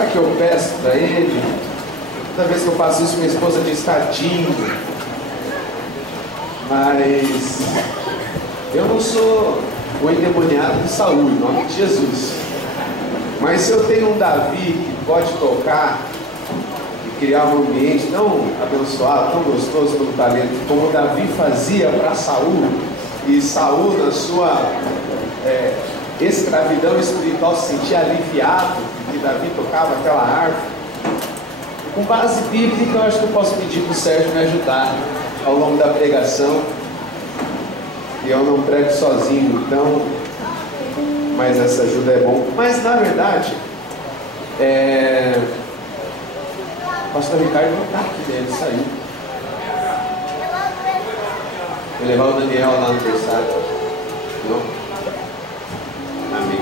Sabe que eu peço para ele? Toda vez que eu faço isso, minha esposa diz tadinho. Mas eu não sou o endemoniado de Saul, em nome de Jesus. Mas se eu tenho um Davi que pode tocar e criar um ambiente tão abençoado, tão gostoso pelo talento, como o Davi fazia para Saul, e Saul na sua escravidão espiritual se sentia aliviado que Davi tocava aquela harpa. Com base bíblica, eu acho que eu posso pedir para o Sérgio me ajudar ao longo da pregação. E eu não prego sozinho, então, mas essa ajuda é bom. Mas na verdade, o pastor Ricardo não está aqui, né? Ele saiu. Vou levar o Daniel lá no aniversário. Não? Amém.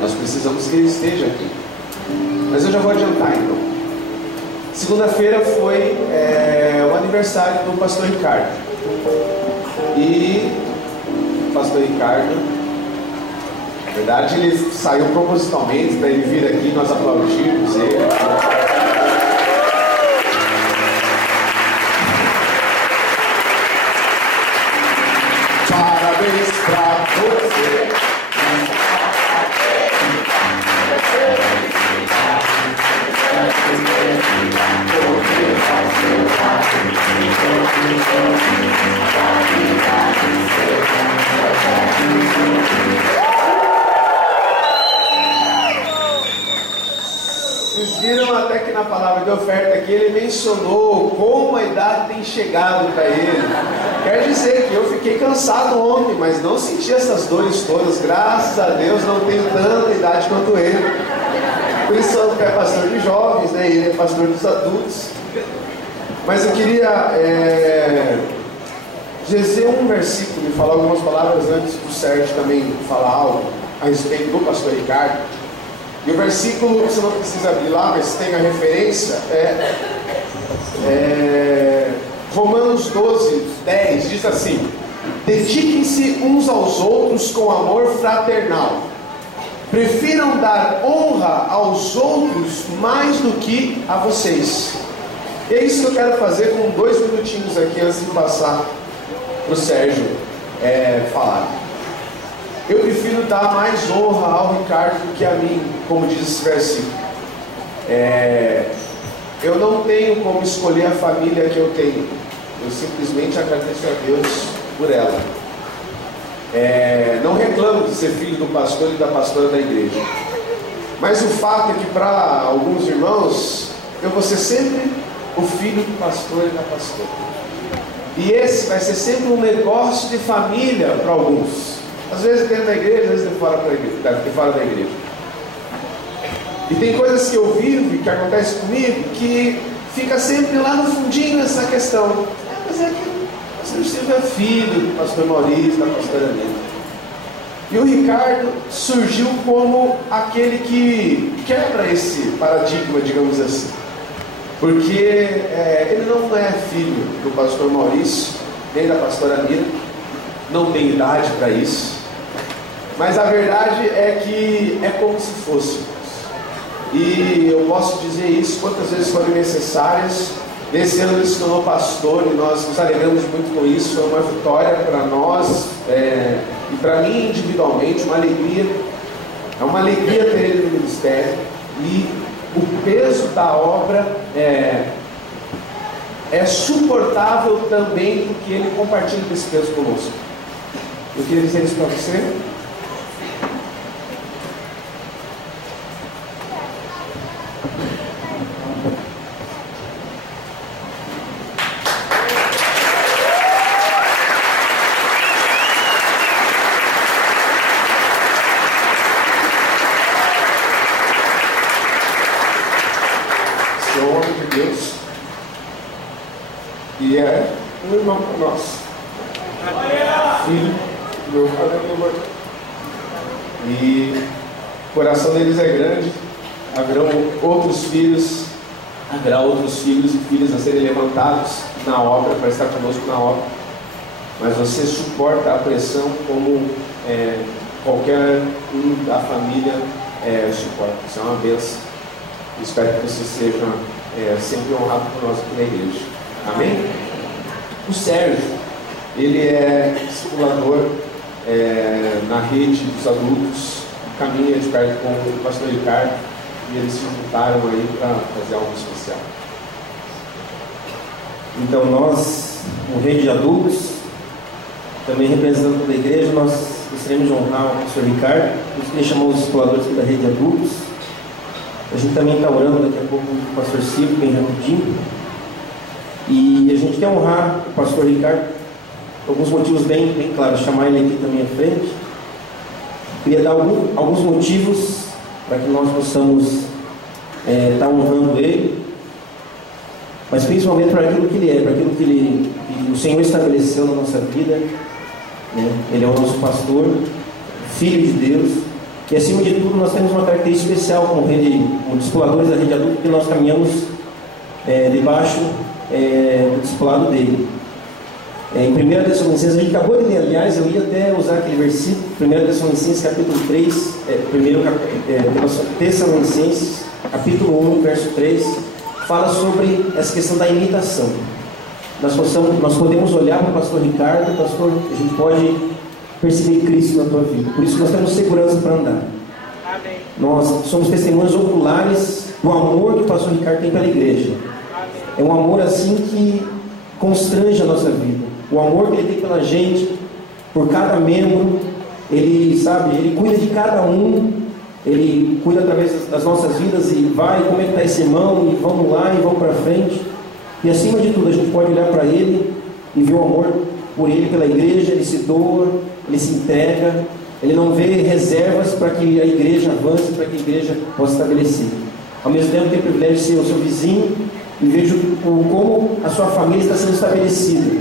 Nós precisamos que ele esteja aqui. Mas eu já vou adiantar então. Segunda-feira foi o aniversário do pastor Ricardo. E o pastor Ricardo, na verdade, ele saiu propositalmente para ele vir aqui, nós aplaudimos ele. Parabéns pra você. Vocês viram até que na palavra de oferta aqui ele mencionou como a idade tem chegado para ele. Quer dizer que eu fiquei cansado ontem, mas não senti essas dores todas. Graças a Deus não tenho tanta idade quanto ele. Por isso eu é pastor de jovens, né? Ele é pastor dos adultos. Mas eu queria dizer um versículo e falar algumas palavras antes do Sérgio também falar algo a respeito do pastor Ricardo. E o versículo, você não precisa abrir lá, mas tem a referência, Romanos 12, 10, diz assim: dediquem-se uns aos outros com amor fraternal, prefiram dar honra aos outros mais do que a vocês. E é isso que eu quero fazer com 2 minutinhos aqui antes de passar para o Sérgio falar. Eu prefiro dar mais honra ao Ricardo do que a mim, como diz esse versículo. Eu não tenho como escolher a família que eu tenho. Eu simplesmente agradeço a Deus por ela. Não reclamo de ser filho do pastor e da pastora da igreja. Mas o fato é que para alguns irmãos, eu vou ser sempre o filho do pastor e da pastora. E esse vai ser sempre um negócio de família para alguns. Às vezes dentro da igreja, às vezes de fora da igreja. E tem coisas que eu vivo e que acontece comigo que fica sempre lá no fundinho essa questão. Mas é que o pastor Silvio é filho do pastor Maurício, da pastora Nina. E o Ricardo surgiu como aquele que quebra esse paradigma, digamos assim. Porque ele não é filho do pastor Maurício, nem da pastora Nina, não tem idade para isso. Mas a verdade é que é como se fosse. E eu posso dizer isso quantas vezes forem necessárias. Nesse ano ele se tornou pastor e nós nos alegramos muito com isso. Foi uma vitória para nós e para mim individualmente, uma alegria. É uma alegria ter ele no ministério. E o peso da obra é suportável também porque ele compartilha desse peso conosco. Eu queria dizer isso para você. Esse homem de Deus e é um irmão para nós, filho. E o coração deles é grande. Haverá outros filhos e filhas a serem levantados na obra, para estar conosco na obra. Mas você suporta a pressão como qualquer um da família suporta. Isso é uma bênção. Espero que você seja sempre honrado por nós aqui na igreja. Amém? O Sérgio, ele é discipulador na rede dos adultos, caminha de perto com o pastor Ricardo, e eles se juntaram aí para fazer algo especial. Então nós, no rede de adultos, também representando toda a igreja, nós gostaríamos de honrar o pastor Ricardo. Nós queríamos chamar os discipuladores da rede de adultos. A gente também está orando daqui a pouco com o pastor Silvio, bem rapidinho. E a gente quer honrar o pastor Ricardo por alguns motivos bem claros, chamar ele aqui também à frente. Queria dar alguns motivos para que nós possamos estar honrando ele, mas principalmente para aquilo que ele é, para aquilo que o Senhor estabeleceu na nossa vida, né? Ele é o nosso pastor, filho de Deus, e acima de tudo nós temos uma característica especial como discipuladores da rede adulta, que nós caminhamos debaixo do discipulado dele. Em 1 Tessalonicenses, a gente acabou de ler, aliás, eu ia até usar aquele versículo, 1 Tessalonicenses capítulo 3, Tessalonicenses capítulo 1, verso 3, fala sobre essa questão da imitação. Nós podemos olhar para o pastor Ricardo, pastor, a gente pode perceber Cristo na tua vida, por isso nós temos segurança para andar. Amém. Nós somos testemunhas oculares do amor que o pastor Ricardo tem pela igreja. Amém. É um amor assim que constrange a nossa vida. O amor que ele tem pela gente, por cada membro, ele cuida de cada um, ele cuida através das nossas vidas e vai, como é que está esse irmão, e vamos lá e vamos para frente. E acima de tudo, a gente pode olhar para ele e ver o amor por ele, pela igreja. Ele se doa, ele se entrega, ele não vê reservas para que a igreja avance, para que a igreja possa estabelecer. Ao mesmo tempo, tem o privilégio de ser o seu vizinho e vejo como a sua família está sendo estabelecida,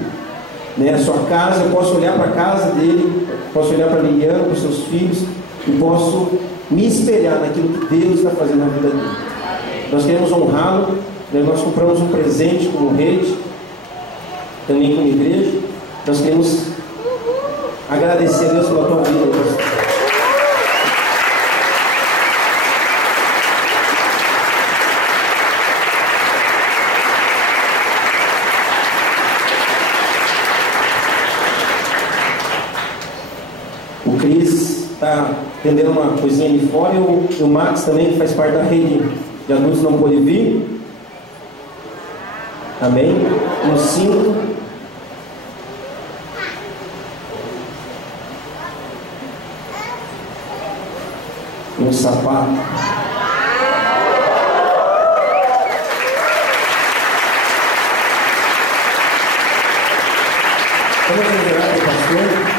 né? A sua casa, eu posso olhar para a casa dele, posso olhar para a Liliana, para os seus filhos, e posso me espelhar naquilo que Deus está fazendo na vida dele. Nós queremos honrá-lo, né? Nós compramos um presente como rede, também como igreja. Nós queremos agradecer a Deus pela tua vida, Deus. O Cris está atendendo uma coisinha ali fora, e o Max também, que faz parte da rede de adultos, não pôde vir. Amém? No 5. E um sapato. Vamos orar para o pastor.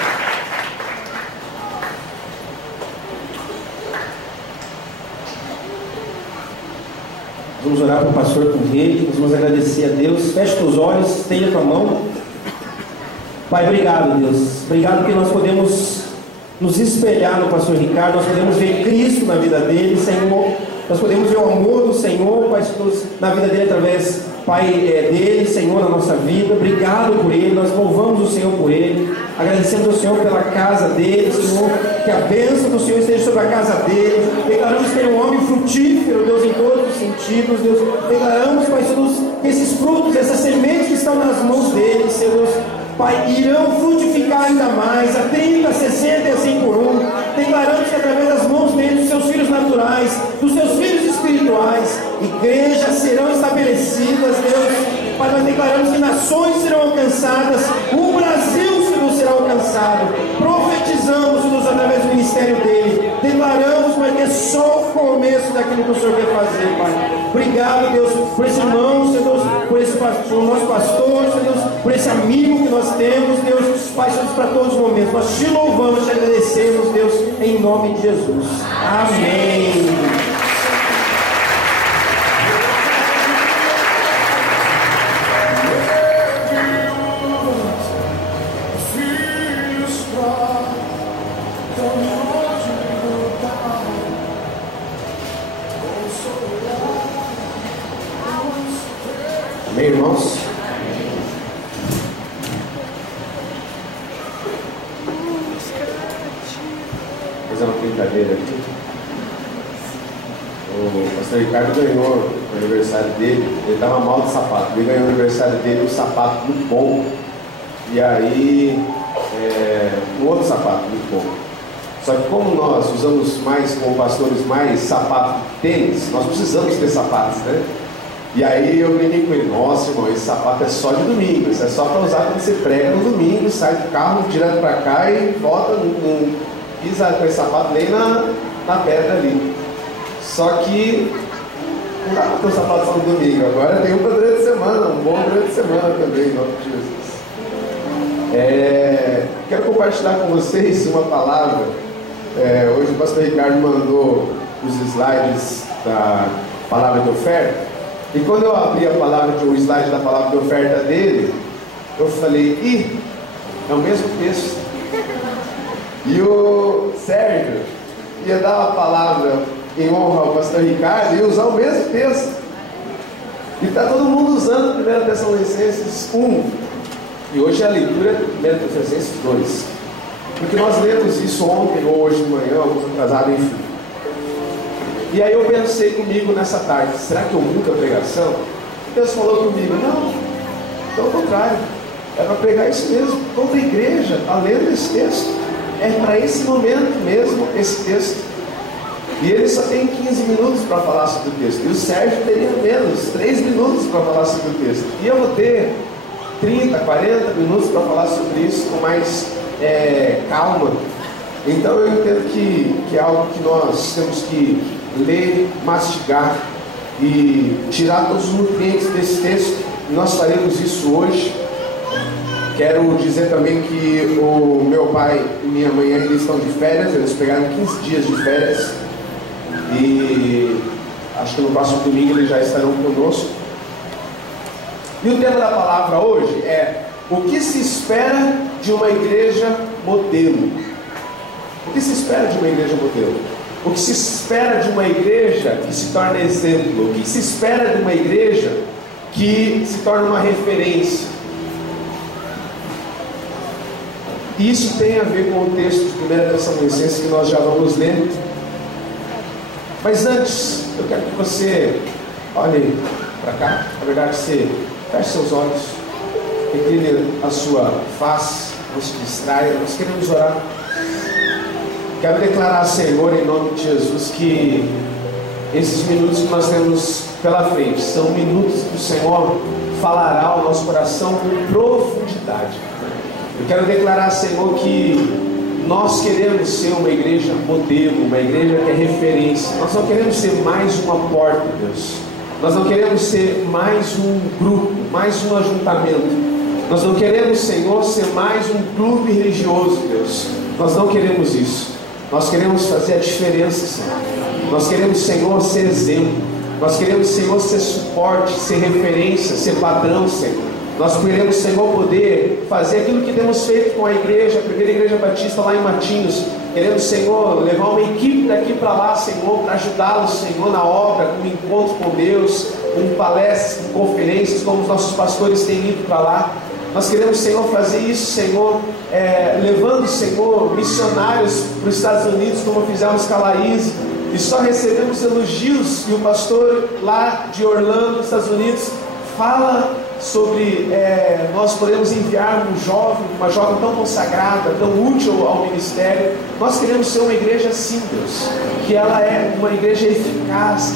Vamos orar para o pastor com rede. Nós vamos agradecer a Deus. Feche os olhos, estenda a tua mão. Pai, obrigado, Deus. Obrigado porque nós podemos nos espelhar no pastor Ricardo. Nós podemos ver Cristo na vida dele, Senhor. Nós podemos ver o amor do Senhor, Pai, na vida dele, através, Pai, dele, Senhor, na nossa vida. Obrigado por ele. Nós louvamos o Senhor por ele. Agradecemos ao Senhor pela casa dele, Senhor. Que a bênção do Senhor esteja sobre a casa dele. Declaramos que ele é um homem frutífero, Deus, em todos os sentidos, Deus. Declaramos, Pai, que esses frutos, essas sementes que estão nas mãos dele, Senhor, Pai, irão frutificar ainda mais, a 30, 60 e assim por um. Declaramos que através das mãos dele, dos seus filhos naturais, dos seus filhos espirituais, igrejas serão estabelecidas, Deus. Pai, nós declaramos que nações serão alcançadas, o Brasil, Senhor, será alcançado. Profetizamos, Deus, através do ministério dele. Declaramos, Pai, que é só o começo daquilo que o Senhor quer fazer, Pai. Obrigado, Deus, por esse irmão, Senhor Deus, por esse pastor, nosso pastor, Senhor Deus, por esse amigo que nós temos, Deus, Pai, Senhor, para todos os momentos. Nós te louvamos, te agradecemos, Deus, em nome de Jesus. Amém. Amém, irmãos? Vou fazer uma brincadeira aqui. O pastor Ricardo ganhou no aniversário dele, ele estava mal de sapato, ele ganhou no aniversário dele um sapato muito bom, e aí um outro sapato muito bom. Só que como nós usamos mais, como pastores, mais sapato de tênis, nós precisamos ter sapatos, né? E aí eu brinquei com ele: nossa, irmão, esse sapato é só de domingo, isso é só para usar quando você prega no domingo, sai do carro direto para cá e volta, não pisa com esse sapato nem na pedra ali. Só que não dá para ter um sapato só no domingo, agora tem um para durante a semana, um bom durante a semana também, em nome de Jesus. Quero compartilhar com vocês uma palavra. Hoje o pastor Ricardo mandou os slides da palavra de oferta, e quando eu abri o slide da palavra de oferta dele, eu falei: é o mesmo texto. E o Sérgio ia dar uma palavra em honra ao pastor Ricardo e usar o mesmo texto, e está todo mundo usando 1 Tessalonicenses 1, e hoje a leitura é 1 Tessalonicenses 2, porque nós lemos isso ontem ou hoje de manhã, alguns atrasados, enfim. E aí eu pensei comigo nessa tarde: será que eu mudo a pregação? Deus falou comigo: não, pelo contrário, é para pregar isso mesmo. Toda a igreja está lendo esse texto, é para esse momento mesmo esse texto. E ele só tem 15 minutos para falar sobre o texto, e o Sérgio teria menos, 3 minutos para falar sobre o texto, e eu vou ter 30, 40 minutos para falar sobre isso com mais calma. Então eu entendo que é algo que nós temos que ler, mastigar e tirar todos os nutrientes desse texto, e nós faremos isso hoje. Quero dizer também que o meu pai e minha mãe ainda estão de férias, eles pegaram 15 dias de férias, e acho que no próximo domingo eles já estarão conosco. E o tema da palavra hoje é: o que se espera de uma igreja modelo? O que se espera de uma igreja modelo? O que se espera de uma igreja que se torna exemplo? O que se espera de uma igreja que se torna uma referência? Isso tem a ver com o texto de 1 Tessalonicenses que nós já vamos ler. Mas antes, eu quero que você olhe para cá. Na verdade, você feche seus olhos, recline a sua face, não se distraia. Nós queremos orar. Quero declarar, Senhor, em nome de Jesus, que esses minutos que nós temos pela frente são minutos que o Senhor falará ao nosso coração com profundidade. Eu quero declarar, Senhor, que nós queremos ser uma igreja modelo, uma igreja que é referência. Nós não queremos ser mais uma porta, Deus. Nós não queremos ser mais um grupo, mais um ajuntamento. Nós não queremos, Senhor, ser mais um clube religioso, Deus. Nós não queremos isso. Nós queremos fazer a diferença, Senhor. Nós queremos, Senhor, ser exemplo. Nós queremos, Senhor, ser suporte, ser referência, ser padrão, Senhor. Nós queremos, Senhor, poder fazer aquilo que temos feito com a igreja, a primeira igreja batista lá em Matinhos. Queremos, Senhor, levar uma equipe daqui para lá, Senhor, para ajudá-los, Senhor, na obra, com encontro com Deus, com palestras, com conferências, como os nossos pastores têm ido para lá. Nós queremos, Senhor, fazer isso, Senhor, levando, Senhor, missionários para os Estados Unidos, como fizemos com a Laís, e só recebemos elogios. E o pastor lá de Orlando, nos Estados Unidos, fala sobre nós podemos enviar uma jovem tão consagrada, tão útil ao ministério. Nós queremos ser uma igreja assim, Deus, que ela é uma igreja eficaz,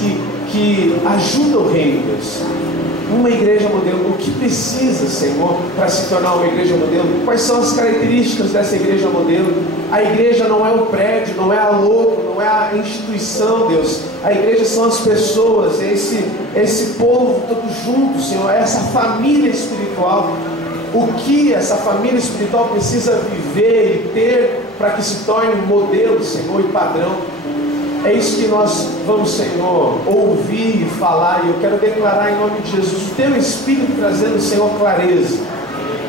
que ajuda o reino, Deus. Uma igreja modelo. O que precisa, Senhor, para se tornar uma igreja modelo? Quais são as características dessa igreja modelo? A igreja não é o prédio, não é a logo, não é a instituição, Deus. A igreja são as pessoas, é esse povo todo junto, Senhor, é essa família espiritual. O que essa família espiritual precisa viver e ter para que se torne modelo, Senhor, e padrão? É isso que nós vamos, Senhor, ouvir e falar. E eu quero declarar em nome de Jesus o Teu Espírito trazendo, Senhor, clareza.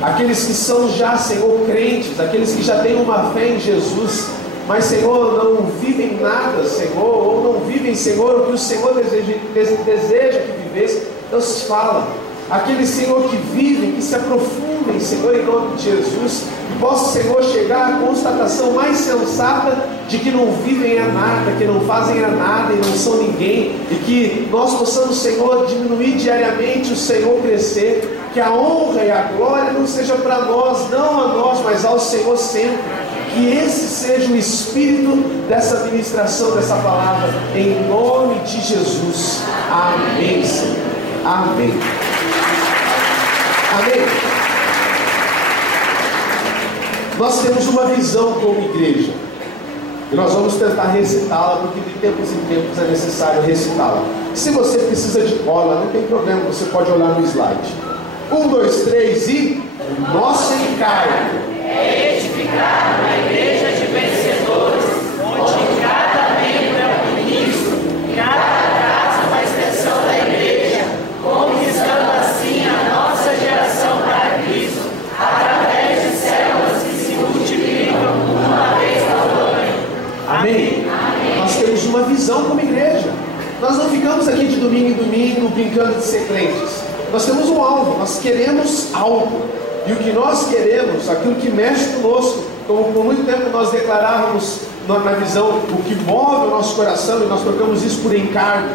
Aqueles que são já, Senhor, crentes, aqueles que já têm uma fé em Jesus, mas, Senhor, não vivem nada, Senhor, ou não vivem, Senhor, o que o Senhor deseja que vivesse. Deus fala. aqueles, Senhor, que vivem, que se aprofundem, Senhor, em nome de Jesus, e possa, Senhor, chegar à constatação mais sensata de que não vivem a nada, que não fazem a nada e não são ninguém, e que nós possamos, Senhor, diminuir diariamente, o Senhor crescer, que a honra e a glória não seja para nós, não a nós, mas ao Senhor sempre. Que esse seja o espírito dessa ministração, dessa palavra, em nome de Jesus. Amém, Senhor. Amém. Amém. Nós temos uma visão como igreja, e nós vamos tentar recitá-la, porque de tempos em tempos é necessário recitá-la. Se você precisa de cola, não tem problema, você pode olhar no slide. 1, 2, 3 e... Nosso encargo é edificar uma igreja de vencedores, onde cada membro é um ministro, cada casa uma extensão da igreja, conquistando assim a nossa geração para Cristo, através de células que se multiplicam uma vez ao ano. Amém? Amém. Nós temos uma visão como igreja. Nós não ficamos aqui de domingo em domingo brincando de ser crentes. Nós temos um alvo, nós queremos algo. E o que nós queremos, aquilo que mexe conosco, como por muito tempo nós declarávamos na visão, o que move o nosso coração, e nós trocamos isso por encargo,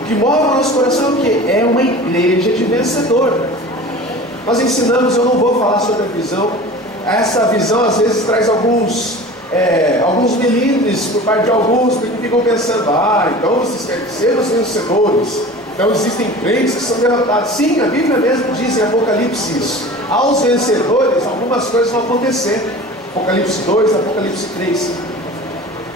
o que move o nosso coração é o quê? É uma igreja de vencedor. Nós ensinamos, eu não vou falar sobre a visão, essa visão às vezes traz alguns melindres por parte de alguns, porque ficam pensando, então vocês querem ser os vencedores, então existem crentes que são derrotados. Sim, a Bíblia mesmo diz em Apocalipse isso. Aos vencedores, algumas coisas vão acontecer. Apocalipse 2, Apocalipse 3.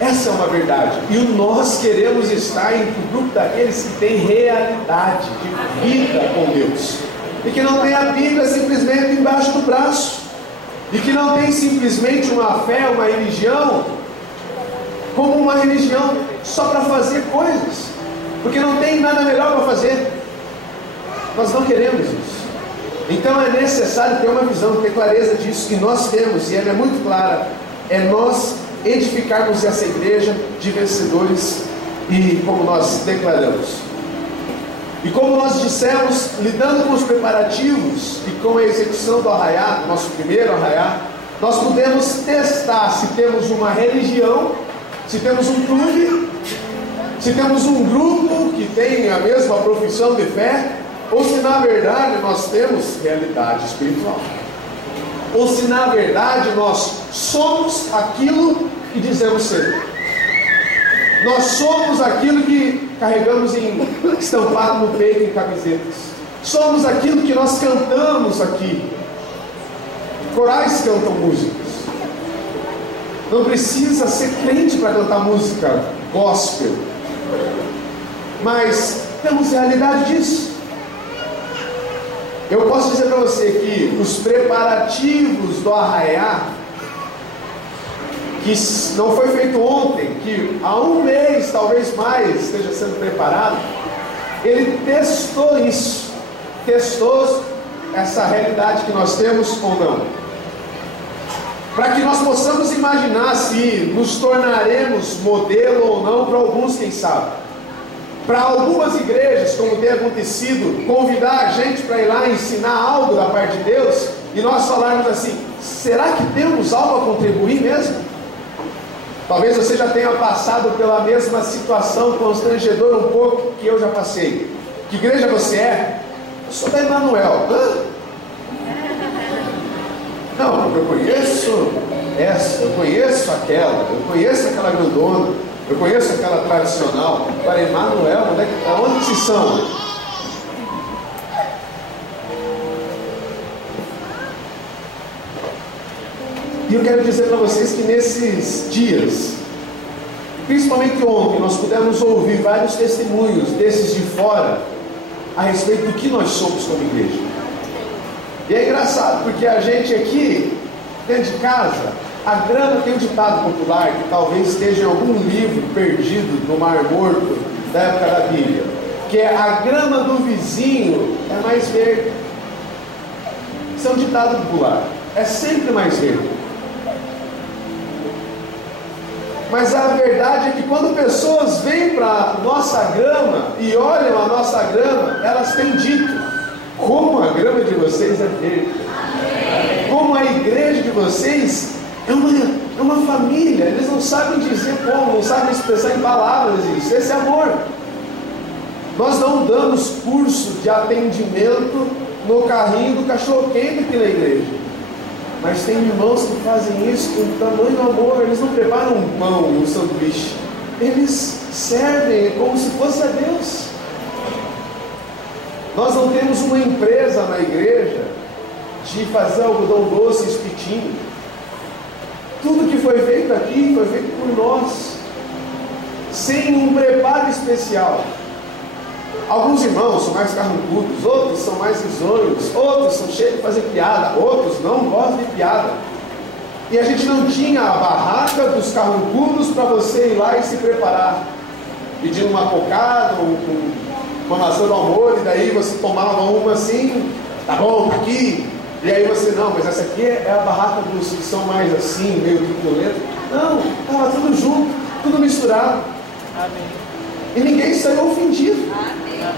Essa é uma verdade. E nós queremos estar em um grupo daqueles que tem realidade de vida com Deus. E que não tem a Bíblia simplesmente embaixo do braço. E que não tem simplesmente uma fé, uma religião, como uma religião só para fazer coisas. Porque não tem nada melhor para fazer. Nós não queremos isso. Então é necessário ter uma visão, ter clareza disso, que nós temos, e ela é muito clara, é nós edificarmos essa igreja de vencedores, e como nós declaramos. E como nós dissemos, lidando com os preparativos e com a execução do arraiá, nosso primeiro arraiá, nós podemos testar se temos uma religião, se temos um clube, se temos um grupo que tem a mesma profissão de fé, ou se na verdade nós temos realidade espiritual, ou se na verdade nós somos aquilo que dizemos ser. Nós somos aquilo que carregamos estampado no peito em camisetas. Somos aquilo que nós cantamos aqui. Corais cantam músicas. Não precisa ser crente para cantar música gospel, mas temos realidade disso. Eu posso dizer para você que os preparativos do arraiá, que não foi feito ontem, que há um mês, talvez mais, esteja sendo preparado, ele testou isso, testou essa realidade que nós temos ou não, para que nós possamos imaginar se nos tornaremos modelo ou não para alguns, quem sabe. Para algumas igrejas, como tem acontecido, convidar a gente para ir lá ensinar algo da parte de Deus, e nós falarmos assim, será que temos algo a contribuir mesmo? Talvez você já tenha passado pela mesma situação constrangedora um pouco que eu já passei. Que igreja você é? Eu sou da Emanuel. Não, porque eu conheço essa, eu conheço aquela, eu conheço aquela grandona, eu conheço aquela tradicional. Para Emanuel, onde vocês são? E eu quero dizer para vocês que nesses dias, principalmente ontem, nós pudemos ouvir vários testemunhos desses de fora a respeito do que nós somos como igreja. E é engraçado, porque a gente aqui, dentro de casa, a grama tem um ditado popular que talvez esteja em algum livro perdido no Mar Morto da época da Bíblia, que é: a grama do vizinho é mais verde. Isso é um ditado popular, é sempre mais verde. Mas a verdade é que quando pessoas vêm para a nossa grama e olham a nossa grama, elas têm dito como a grama de vocês é verde. Como a igreja de vocês é uma família. Eles não sabem dizer como, não sabem expressar em palavras isso. Esse é amor. Nós não damos curso de atendimento no carrinho do cachorro-quente aqui na igreja. Mas tem irmãos que fazem isso com tamanho amor. Eles não preparam um pão, um sanduíche. Eles servem como se fosse a Deus. Nós não temos uma empresa na igreja de fazer algodão doce e espetinho. Tudo que foi feito aqui foi feito por nós, sem um preparo especial. Alguns irmãos são mais carrancudos, outros são mais risonhos, outros são cheios de fazer piada, outros não gostam de piada. E a gente não tinha a barraca dos carrancudos para você ir lá e se preparar, pedindo uma cocada, uma maçã do amor, e daí você tomava uma assim, tá bom, tá aqui. E aí você, não, mas essa aqui é a barraca dos que são mais assim, meio truculentos. Não, estava tudo junto, tudo misturado. Amém. E ninguém saiu ofendido.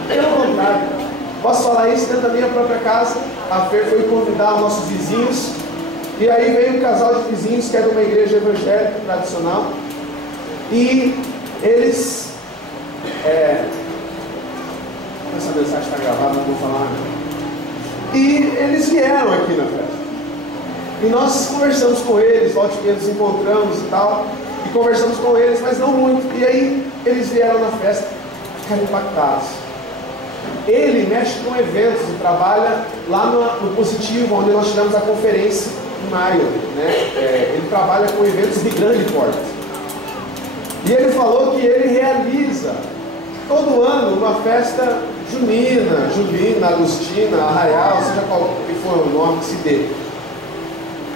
Pelo contrário, posso falar isso dentro da minha própria casa. A Fer foi convidar os nossos vizinhos, e aí veio um casal de vizinhos que é de uma igreja evangélica tradicional, e eles essa mensagem está gravada, não vou falar nada. E eles vieram aqui na festa, e nós conversamos com eles, volte que nos encontramos e tal, e conversamos com eles, mas não muito. E aí eles vieram na festa, ficaram impactados. Ele mexe com eventos e trabalha lá no Positivo, onde nós tivemos a conferência em maio, né? Ele trabalha com eventos de grande porte. E ele falou que ele realiza todo ano uma festa julina, agostina, arraial, seja qual que for o nome que se dê.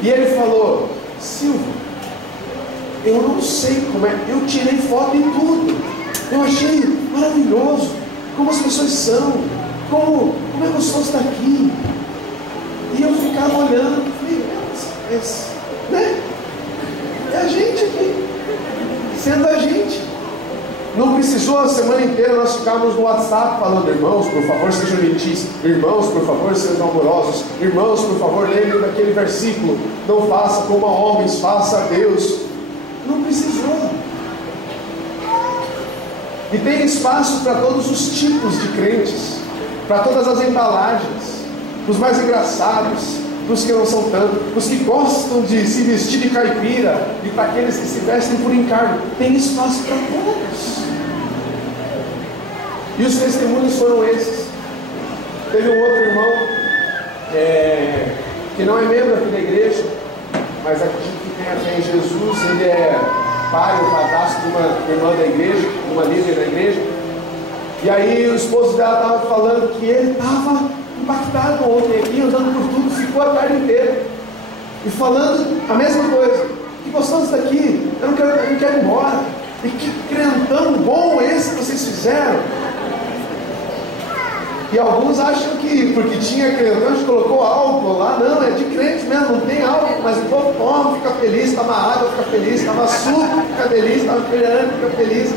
E ele falou: Silvio, eu não sei como é, eu tirei foto em tudo, eu achei maravilhoso como as pessoas são, como é gostoso estar aqui. E eu ficava olhando, falei, né? É a gente aqui, sendo a gente. Não precisou a semana inteira nós ficarmos no WhatsApp falando: irmãos, por favor, sejam gentis, irmãos, por favor, sejam amorosos, irmãos, por favor, lembrem daquele versículo: não faça como a homens, faça a Deus. Não precisou. E tem espaço para todos os tipos de crentes, para todas as embalagens, para os mais engraçados, para os que não são tanto, para os que gostam de se vestir de caipira, e para aqueles que se vestem por encargo. Tem espaço para todos. E os testemunhos foram esses. Teve um outro irmão que não é membro aqui da igreja, mas acredito que tem a fé em Jesus. Ele é pai ou padrasto de uma irmã da igreja, uma líder da igreja. E aí o esposo dela estava falando que ele estava impactado ontem aqui, andando por tudo, ficou a tarde inteira e falando a mesma coisa: que gostoso daqui, eu não quero ir embora, e que crentão bom esse que vocês fizeram. E alguns acham que porque tinha crentão a gente colocou álcool lá. Não, é de crente mesmo, não tem álcool, mas o povo toma, fica feliz, toma água, fica feliz, toma suco, fica feliz, toma refrigerante, fica feliz.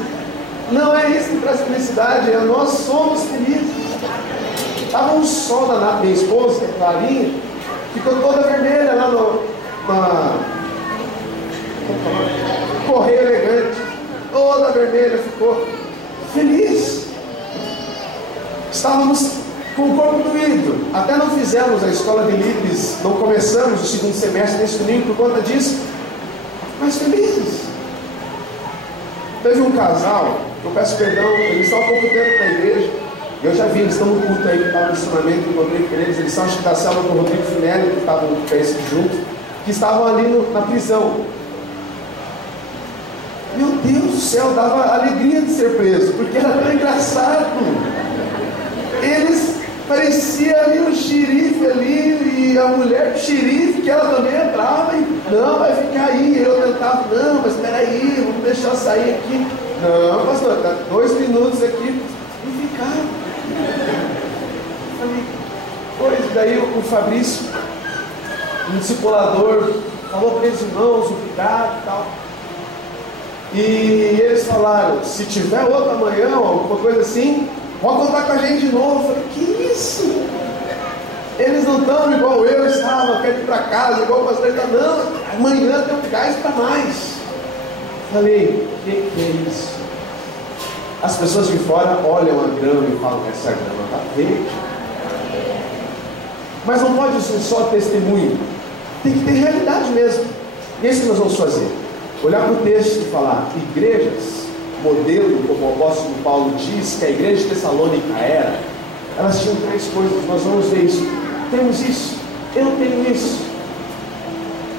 Não é isso que traz felicidade, nós somos felizes. Estava um sol danado. Minha esposa, que é clarinha, ficou toda vermelha lá no correio elegante, toda vermelha, ficou feliz. Estávamos com o corpo doído, até não fizemos a escola de líderes, não começamos o segundo semestre nesse domingo por conta disso, mas felizes. Teve um casal, eu peço perdão, eles estão há pouco tempo na igreja, eu já vi, eles estão no culto aí que estava no ensinamento, encontrei com eles, eles são acho que da célula do Rodrigo Finelli, que estavam junto, que estavam ali na prisão. Meu Deus do céu, dava alegria de ser preso, porque era tão engraçado. Eles pareciam ali o xerife ali, e a mulher do xerife, que ela também entrava, e não, vai ficar aí. Eu tentava, não, mas peraí, vamos deixar eu sair aqui. Não, pastor, dá 2 minutos aqui, e ficaram. Falei, pois, daí o Fabrício, um discipulador, falou para eles: irmãos, obrigado e tal. E eles falaram: se tiver outro amanhã, alguma coisa assim, pode contar com a gente de novo. Eu falei: que isso? Eles não estão igual eu estava, quero ir para casa, igual o pastor está, não, amanhã tem um gás para mais. Falei, o que é isso? As pessoas de fora olham a grama e falam, essa grama está verde. Mas não pode ser só testemunho, tem que ter realidade mesmo. E é isso que nós vamos fazer. Olhar para o texto e falar, igrejas, modelo, como o apóstolo Paulo diz, que a igreja de Tessalônica era, elas tinham 3 coisas, nós vamos ver isso. Temos isso, eu tenho isso,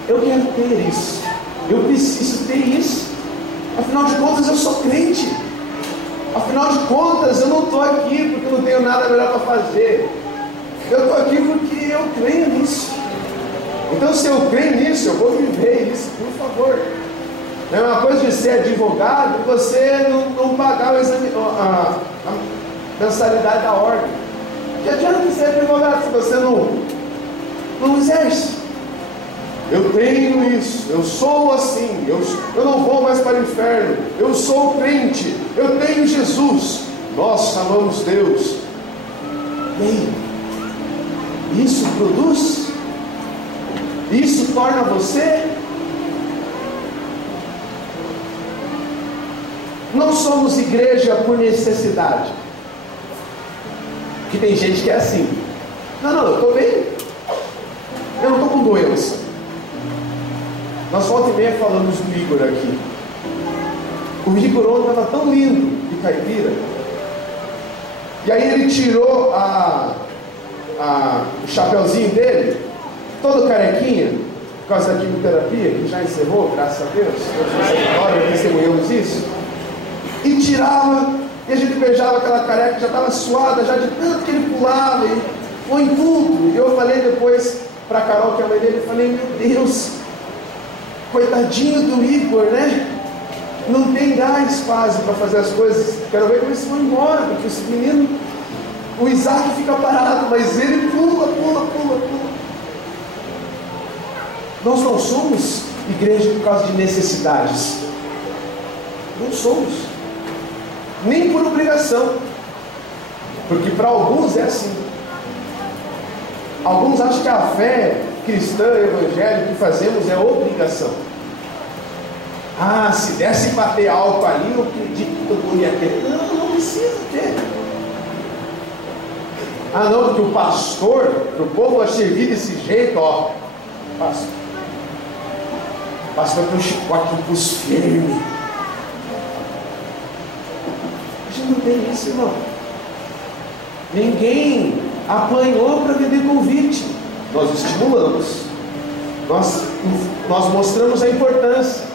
eu quero ter isso, eu preciso ter isso. Afinal de contas eu sou crente. Afinal de contas eu não estou aqui porque eu não tenho nada melhor para fazer. Eu estou aqui porque eu creio nisso. Então se eu creio nisso, eu vou viver isso, por favor. É uma coisa de ser advogado e você não pagar o exame, a mensalidade da ordem. Que adianta ser advogado se você não exerce? Eu tenho isso, eu sou assim, eu não vou mais para o inferno, eu sou crente, eu tenho Jesus, nós amamos Deus. Bem, isso produz? Isso torna você? Não somos igreja por necessidade. Porque tem gente que é assim. Não, eu estou bem. Eu não estou com doença. Nós volta e meia falamos do Igor aqui. O Igor ontem estava tão lindo de caipira. E aí ele tirou o chapeuzinho dele, todo carequinha, por causa da quimioterapia, que já encerrou, graças a Deus. Nós testemunhamos isso. E tirava, e a gente beijava aquela careca que já estava suada, já de tanto que ele pulava, e foi em tudo. E eu falei depois para a Carol, que é a mãe dele, eu falei, meu Deus, coitadinho do Igor, né? Não tem gás quase para fazer as coisas. Quero ver como eles vão embora, porque esse menino, o Isaac fica parado, mas ele pula. Nós não somos igreja por causa de necessidades. Não somos. Nem por obrigação. Porque para alguns é assim. Alguns acham que a fé cristã, evangélica que fazemos é obrigação. Ah, se desse para ter álcool ali, eu acredito que todo mundo ia ter. Não precisa ter. Ah não, porque o pastor, o povo vai servir desse jeito, ó. Pastor tem um chicote para os firmes. A gente não tem isso, irmão. Ninguém apanhou para vender convite. Nós estimulamos. Nós mostramos a importância.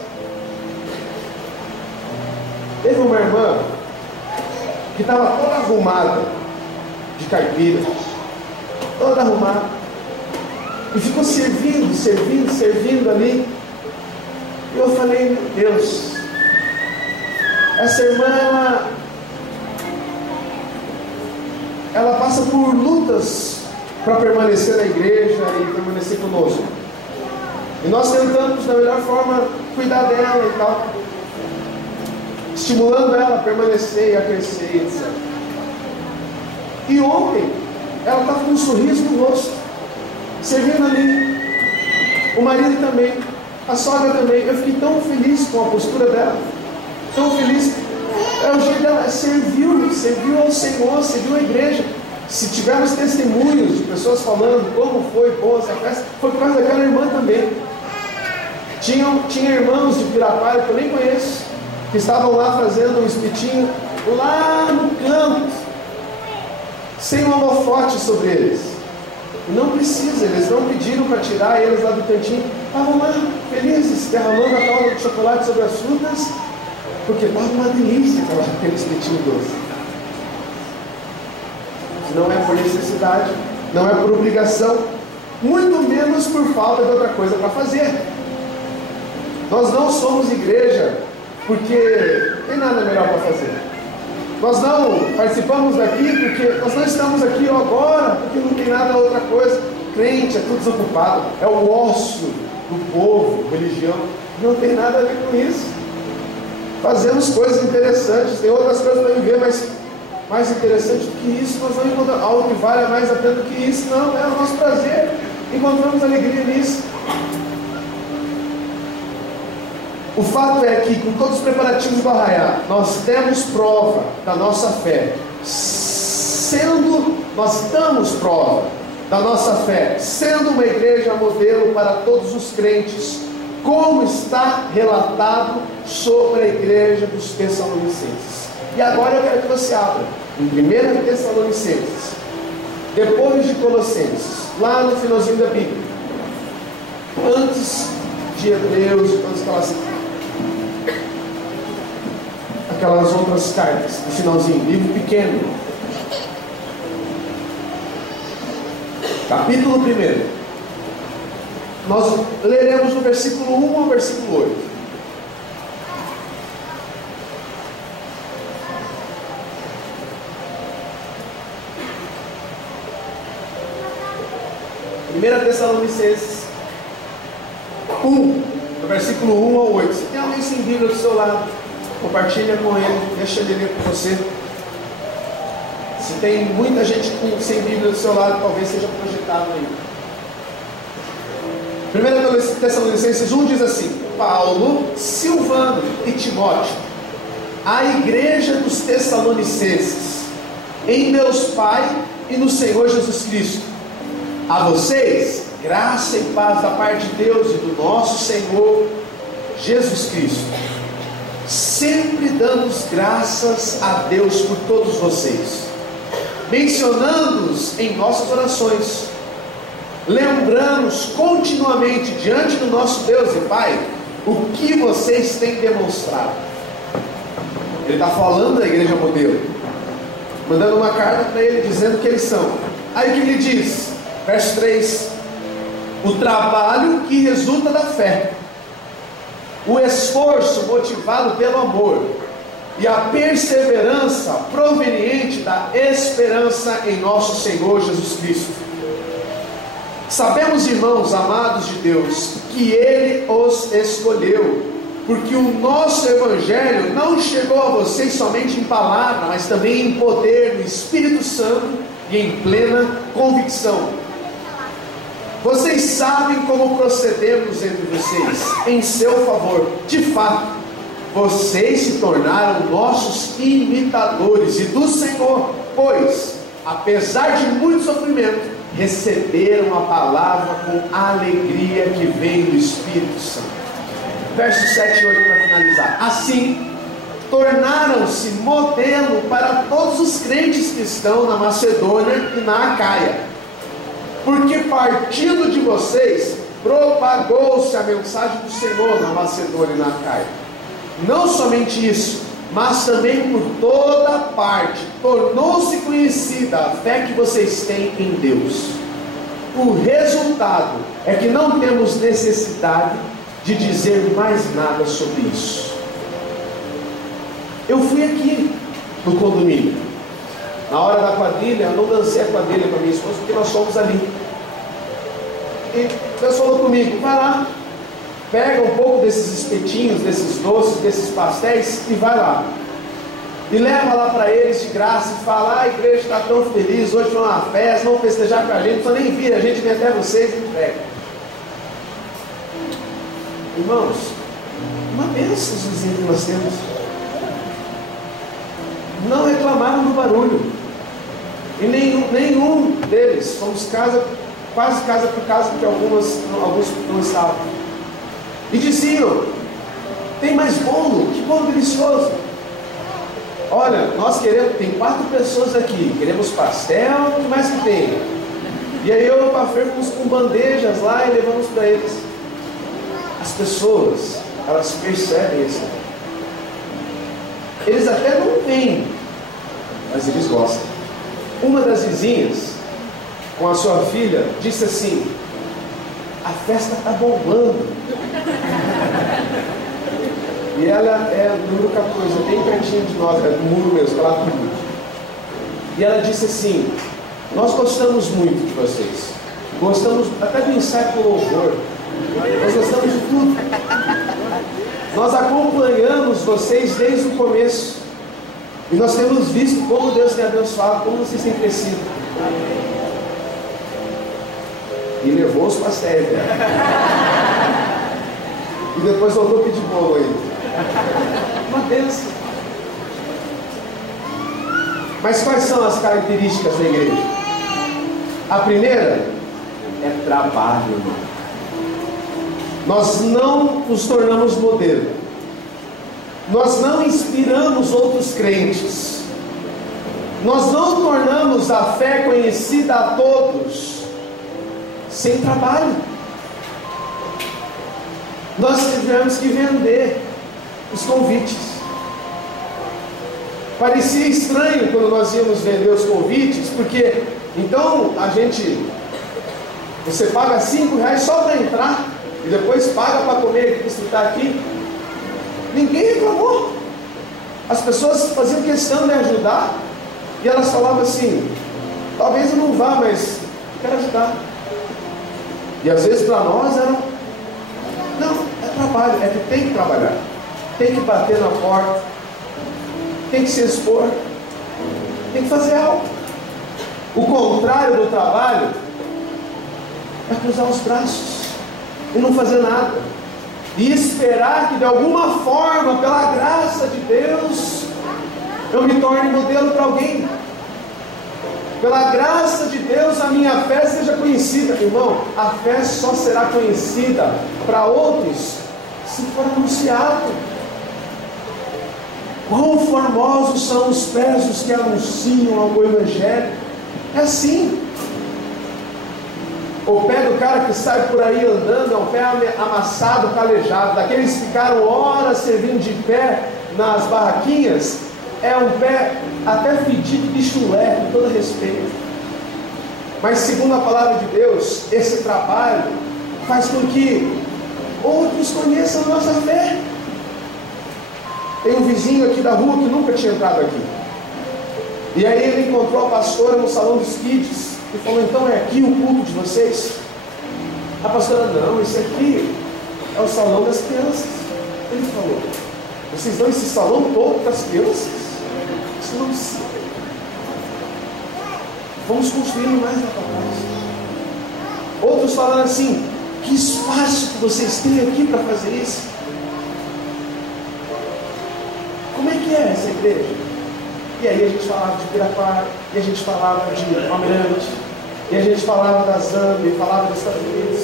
Teve uma irmã que estava toda arrumada de caipira, toda arrumada, e ficou servindo ali. E eu falei, meu Deus, essa irmã ela passa por lutas para permanecer na igreja e permanecer conosco. E nós tentamos da melhor forma cuidar dela e tal, estimulando ela a permanecer e a crescer, etc. E ontem ela estava com um sorriso no rosto, servindo ali. O marido também, a sogra também. Eu fiquei tão feliz com a postura dela, tão feliz. É o jeito dela, serviu ao Senhor, serviu a igreja. Se tivermos testemunhos de pessoas falando como foi boa essa festa, foi por causa daquela irmã também. Tinha irmãos de Pirapara que eu nem conheço, que estavam lá fazendo um espetinho lá no campo, sem um holofote sobre eles. E não precisa, eles não pediram para tirar eles lá do cantinho. Estavam lá felizes, derramando a calda de chocolate sobre as frutas, porque estava uma delícia aquele espetinho doce. Não é por necessidade, não é por obrigação, muito menos por falta de outra coisa para fazer. Nós não somos igreja porque não tem nada melhor para fazer. Nós não participamos daqui porque nós não estamos aqui agora, porque não tem nada outra coisa. Crente é tudo desocupado, é o osso do povo, religião. Não tem nada a ver com isso. Fazemos coisas interessantes, tem outras coisas para viver, mas mais interessante do que isso, nós não encontramos algo que valha mais a pena do que isso, não, é o nosso prazer, encontramos alegria nisso. O fato é que, com todos os preparativos do arraiá, nós temos prova da nossa fé, nós damos prova da nossa fé, sendo uma igreja modelo para todos os crentes, como está relatado sobre a igreja dos Tessalonicenses. E agora eu quero que você abra em 1 Tessalonicenses, depois de Colossenses, lá no finalzinho da Bíblia, antes de Hebreus, antes aquelas outras cartas, no finalzinho, livro pequeno, capítulo 1. Nós leremos do versículo 1 ao versículo 8. Primeira Tessalonicenses 1, do versículo 1 ao 8. Se tem alguém sem Bíblia do seu lado, compartilha com ele, deixa ele ler com você. Se tem muita gente sem Bíblia do seu lado, talvez seja projetado aí. 1 Tessalonicenses 1 diz assim: Paulo, Silvano e Timóteo, a igreja dos Tessalonicenses, em Deus Pai e no Senhor Jesus Cristo. A vocês, graça e paz da parte de Deus e do nosso Senhor Jesus Cristo. Sempre damos graças a Deus por todos vocês, mencionando-os em nossas orações. Lembramos continuamente diante do nosso Deus e Pai o que vocês têm demonstrado. Ele está falando da igreja modelo, mandando uma carta para ele dizendo que eles são. Aí o que ele diz? Verso 3: o trabalho que resulta da fé, o esforço motivado pelo amor e a perseverança proveniente da esperança em nosso Senhor Jesus Cristo. Sabemos, irmãos amados de Deus, que Ele os escolheu, porque o nosso Evangelho não chegou a vocês somente em palavra, mas também em poder, no Espírito Santo e em plena convicção. Vocês sabem como procedemos entre vocês, em seu favor. De fato, vocês se tornaram nossos imitadores e do Senhor, pois, apesar de muito sofrimento, receberam a palavra com a alegria que vem do Espírito Santo. Versos 7 e 8 para finalizar. Assim, tornaram-se modelo para todos os crentes que estão na Macedônia e na Acaia, porque partindo de vocês, propagou-se a mensagem do Senhor na Macedônia e na Acaia. Não somente isso, mas também por toda parte tornou-se conhecida a fé que vocês têm em Deus. O resultado é que não temos necessidade de dizer mais nada sobre isso. Eu fui aqui no condomínio, na hora da quadrilha. Eu não dancei a quadrilha com a minha esposa porque nós fomos ali, e Deus falou comigo: vai lá, pega um pouco desses espetinhos, desses doces, desses pastéis e vai lá, e leva lá para eles de graça e fala: a igreja está tão feliz, hoje foi uma festa, vamos festejar com a gente, não precisa nem vir, a gente vem até vocês e entrega. Irmãos, uma bênção os vizinhos que nós temos. Não reclamaram do barulho, e nenhum deles, fomos quase casa por casa, porque alguns não estavam, e diziam: tem mais bolo? Que bolo delicioso! Olha, nós queremos, tem 4 pessoas aqui, queremos pastel, o que mais que tem? E aí eu e o Pafê fomos com bandejas lá e levamos para eles. As pessoas, elas percebem isso. Eles até não vêm, mas eles gostam. Uma das vizinhas, com a sua filha, disse assim: a festa está bombando. E ela é número 14, bem pertinho de nós, é do muro mesmo, lá do muro. E ela disse assim: nós gostamos muito de vocês, gostamos até do ensaio com louvor, nós gostamos de tudo, nós acompanhamos vocês desde o começo, E nós temos visto como Deus tem abençoado, como vocês têm crescido. E levou os pastéis, né? E depois voltou a pedir bolo aí. Uma bênção. Mas quais são as características da igreja? A primeira é trabalho, irmão. Nós não nos tornamos modelo. Nós não inspiramos outros crentes. Nós não tornamos a fé conhecida a todos sem trabalho. Nós tivemos que vender os convites. Parecia estranho quando nós íamos vender os convites, porque então você paga R$5 só para entrar e depois paga para comer que você está aqui. Ninguém reclamou. As pessoas faziam questão de ajudar e elas falavam assim: talvez eu não vá, mas quero ajudar. E às vezes para nós era: não, é trabalho, é que tem que trabalhar, tem que bater na porta, tem que se expor, tem que fazer algo. O contrário do trabalho é cruzar os braços e não fazer nada, e esperar que de alguma forma, pela graça de Deus, eu me torne modelo para alguém. Pela graça de Deus, a minha fé seja conhecida. Irmão, a fé só será conhecida para outros se for anunciado. Quão formosos são os pés dos que anunciam o Evangelho. É assim. O pé do cara que sai por aí andando é um pé amassado, calejado. Daqueles que ficaram horas servindo de pé nas barraquinhas, é um pé até fedido de chulé, com todo respeito. Mas segundo a palavra de Deus, esse trabalho faz com que outros conheçam a nossa fé. Tem um vizinho aqui da rua que nunca tinha entrado aqui, e aí ele encontrou a pastora no salão dos kids e falou: então é aqui o culto de vocês? A pastora: não, esse aqui é o salão das crianças. Ele falou: vocês dão esse salão todo para as crianças? Isso não precisa. Vamos construir mais na tua casa. Outros falaram assim: que espaço que vocês têm aqui para fazer isso? Como é que é essa igreja? E aí a gente falava de Pirapá, e a gente falava de Almirante, e a gente falava da Zâmbia, falava dos Estados Unidos,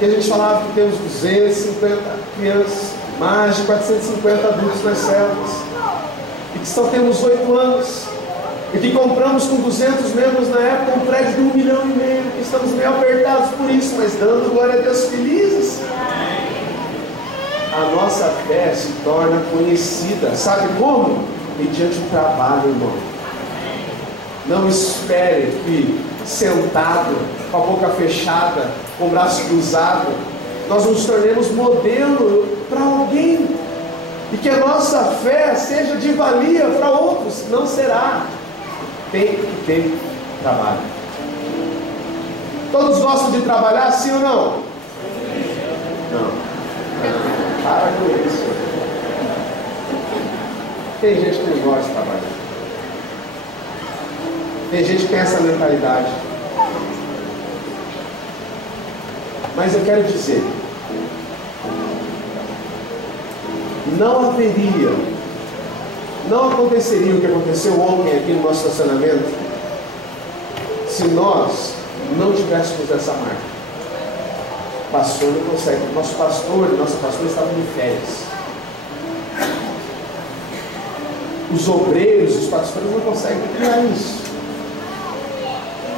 e a gente falava que temos 250 crianças, mais de 450 adultos nas células, e que só temos 8 anos, e que compramos com 200 membros na época um prédio de 1,5 milhão, que estamos meio apertados por isso, mas dando glória a Deus, felizes. A nossa fé se torna conhecida, sabe como? Mediante o trabalho, irmão. Não espere que sentado, com a boca fechada, com o braço cruzado, nós nos tornemos modelo para alguém, e que a nossa fé seja de valia para outros. Não será. Tem que ter trabalho. Todos gostam de trabalhar, sim ou não? Não. Para com isso. Tem gente que não gosta de trabalhar. Tem gente que tem essa mentalidade. Mas eu quero dizer, não aconteceria o que aconteceu ontem aqui no nosso estacionamento se nós não tivéssemos essa marca. O pastor não consegue. Nossa pastora estavam de férias. Os obreiros, os pastores não conseguem criar isso.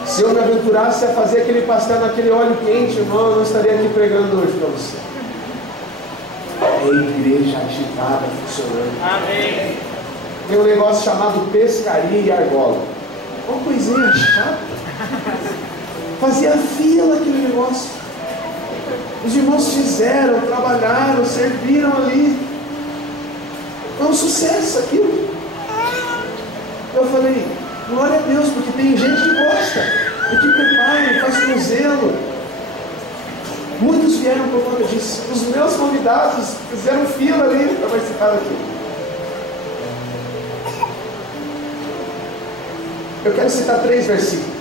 Se eu me aventurasse a fazer aquele pastel naquele óleo quente, irmão, eu não estaria aqui pregando hoje para você. É a igreja agitada, funcionando. Amém. Tem um negócio chamado pescaria e argola. Uma coisinha chata. Fazia fila aquele negócio. Os irmãos fizeram, trabalharam, serviram ali. Foi um sucesso aquilo. Eu falei: glória a Deus, porque tem gente que gosta, e que prepara, faz com zelo. Muitos vieram por conta disso. Os meus convidados fizeram fila ali para participar daquilo. Eu quero citar 3 versículos.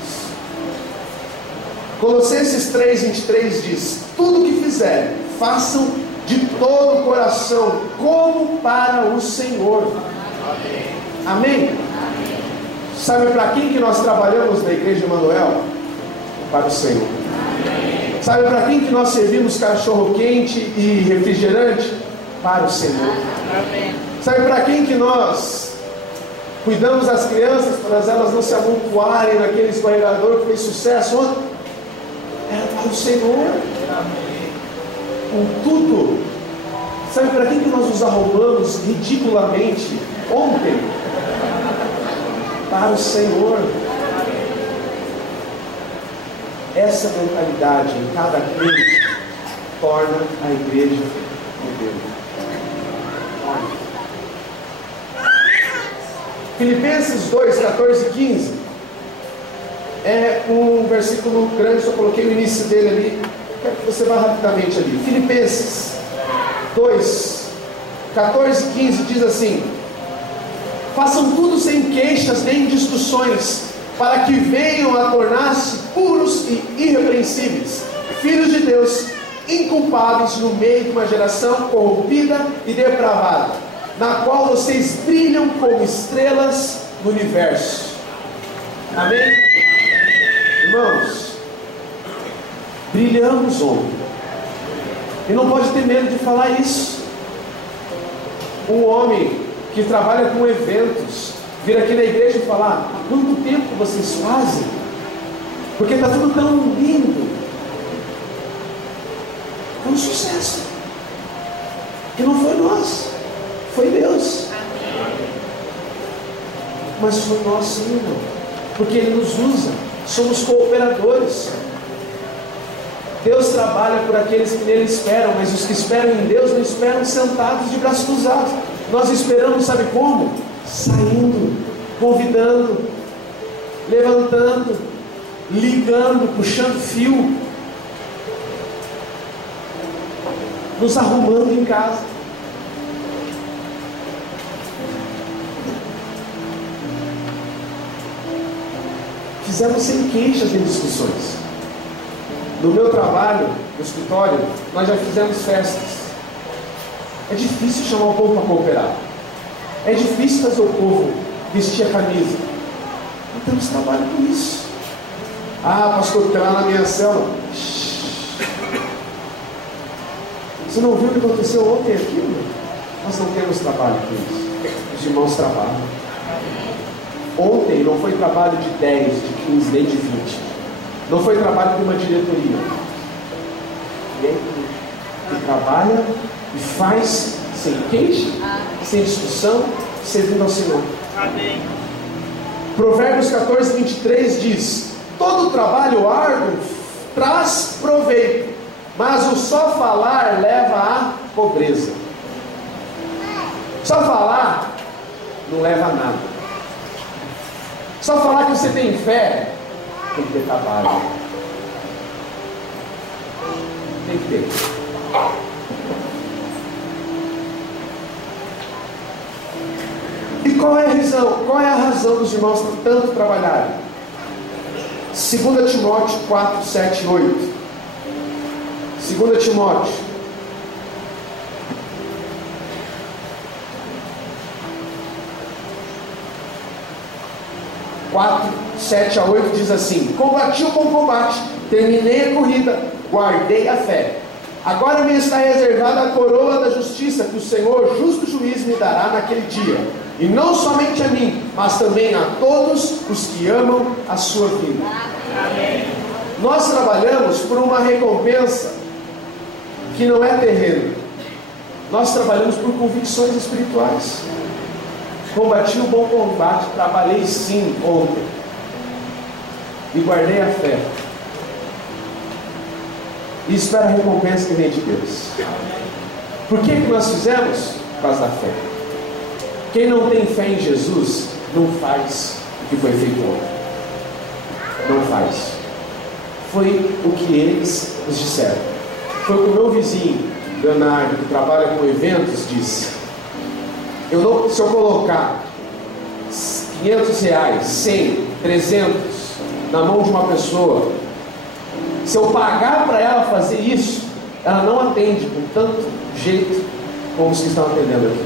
Colossenses 3:23 diz: tudo que fizerem, façam de todo o coração, como para o Senhor. Amém? Sabe para quem que nós trabalhamos na igreja Emanuel? Para o Senhor. Sabe para quem que nós servimos cachorro quente e refrigerante? Para o Senhor. Sabe para quem que nós cuidamos das crianças para elas não se amontoarem naquele escorregador que fez sucesso ontem? Era para o Senhor. Com tudo. Sabe para quem que nós nos arrumamos ridiculamente ontem? Para o Senhor. Essa mentalidade em cada crente torna a igreja modelo. Filipenses 2, 14 e 15 é um versículo grande, só coloquei o início dele ali. Quero que você vá rapidamente ali. Filipenses 2, 14 e 15 diz assim: façam tudo sem queixas nem discussões, para que venham a tornar-se puros e irrepreensíveis, filhos de Deus, inculpáveis no meio de uma geração corrompida e depravada, na qual vocês brilham como estrelas no universo. Amém? Irmãos, brilhamos ontem, e não pode ter medo de falar isso. Um homem que trabalha com eventos vir aqui na igreja e falar: quanto tempo vocês fazem? Porque está tudo tão lindo. É um sucesso. E não foi nós, foi Deus. Mas foi nós sim, irmão. Porque Ele nos usa. Somos cooperadores. Deus trabalha por aqueles que nele esperam, mas os que esperam em Deus não esperam sentados de braços cruzados. Nós esperamos, sabe como? Saindo, convidando, levantando, ligando, puxando fio, nos arrumando em casa. Fizemos sem queixas nem discussões. No meu trabalho, no escritório, nós já fizemos festas. É difícil chamar o povo para cooperar. É difícil fazer o povo vestir a camisa. Não temos trabalho com isso. Ah, pastor, porque lá na minha célula. Você não viu o que aconteceu ontem aqui? Nós não temos trabalho com isso. Os irmãos trabalham. Ontem não foi trabalho de 10, de 15, nem de 20. Não foi trabalho de uma diretoria. Que trabalha e faz sem queixa, sem discussão, servindo ao Senhor. Amém. Provérbios 14, 23 diz: todo trabalho árduo traz proveito, mas o só falar leva à pobreza. Só falar não leva a nada. Só falar que você tem fé, tem que ter trabalho. Tem que ter. E qual é a razão? Qual é a razão dos irmãos tanto trabalharem? 2 Timóteo 4, 7 e 8. 2 Timóteo 4, 7 a 8 diz assim: combati o bom combate, terminei a corrida, guardei a fé. Agora me está reservada a coroa da justiça, que o Senhor, justo juiz, me dará naquele dia. E não somente a mim, mas também a todos os que amam a sua vida. Amém. Nós trabalhamos por uma recompensa que não é terrena. Nós trabalhamos por convicções espirituais. Combati o bom combate, trabalhei sim ontem e guardei a fé. E espero a recompensa que vem de Deus. Por que nós fizemos? Por causa da fé. Quem não tem fé em Jesus não faz o que foi feito ontem. Não faz. Foi o que eles nos disseram. Foi o que o meu vizinho Leonardo, que trabalha com eventos, disse: se eu colocar R$500, 100, 300 na mão de uma pessoa, se eu pagar para ela fazer isso, ela não atende com tanto jeito como os que estão atendendo aqui.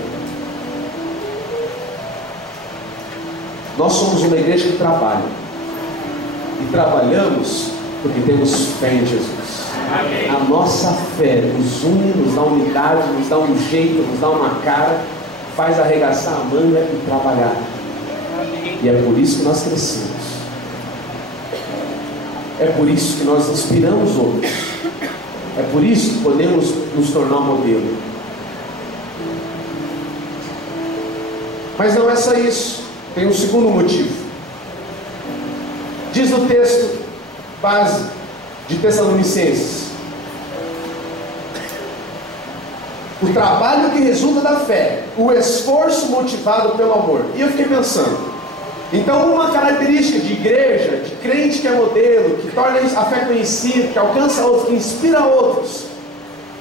Nós somos uma igreja que trabalha, e trabalhamos porque temos fé em Jesus. Amém. A nossa fé nos une, nos dá unidade, nos dá um jeito, nos dá uma cara, faz arregaçar a manga e trabalhar. Amém. E é por isso que nós crescemos. É por isso que nós inspiramos outros. É por isso que podemos nos tornar um modelo. Mas não é só isso. Tem um segundo motivo. Diz o texto base de Tessalonicenses: o trabalho que resulta da fé, o esforço motivado pelo amor. E eu fiquei pensando, então uma característica de igreja, de crente que é modelo, que torna a fé conhecida, que alcança outros, que inspira outros,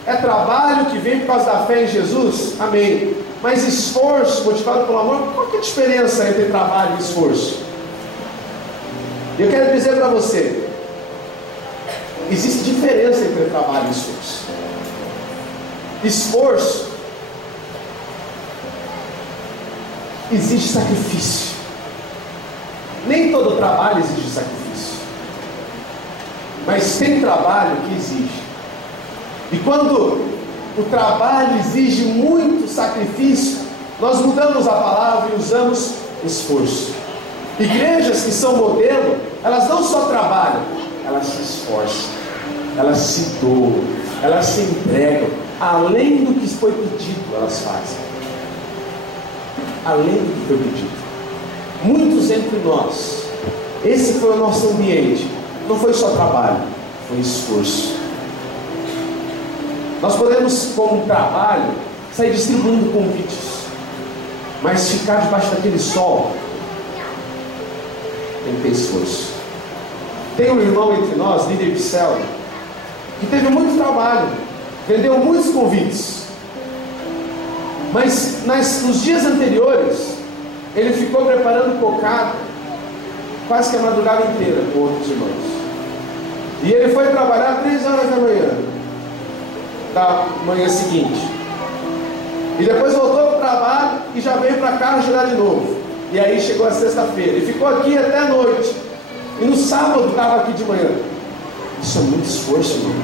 é trabalho que vem por causa da fé em Jesus? Amém. Mas esforço motivado pelo amor, qual que é a diferença entre trabalho e esforço? Eu quero dizer para você, existe diferença entre trabalho e esforço. Esforço, exige sacrifício. Nem todo trabalho exige sacrifício, mas tem trabalho que exige. E quando o trabalho exige muito sacrifício, nós mudamos a palavra e usamos esforço. Igrejas que são modelo, elas não só trabalham, elas se esforçam, elas se doam, elas se entregam, além do que foi pedido, elas fazem. Além do que foi pedido. Muitos entre nós, esse foi o nosso ambiente. Não foi só trabalho, foi esforço. Nós podemos, como trabalho, sair distribuindo convites, mas ficar debaixo daquele sol tem que ter esforço. Tem um irmão entre nós, líder de célula, que teve muito trabalho, vendeu muitos convites, mas nos dias anteriores ele ficou preparando cocada quase que a madrugada inteira com outros irmãos, e ele foi trabalhar 3 horas da manhã seguinte, e depois voltou para o trabalho e já veio para cá ajudar de novo. E aí chegou a sexta-feira e ficou aqui até a noite, e no sábado estava aqui de manhã. Isso é muito esforço, irmão.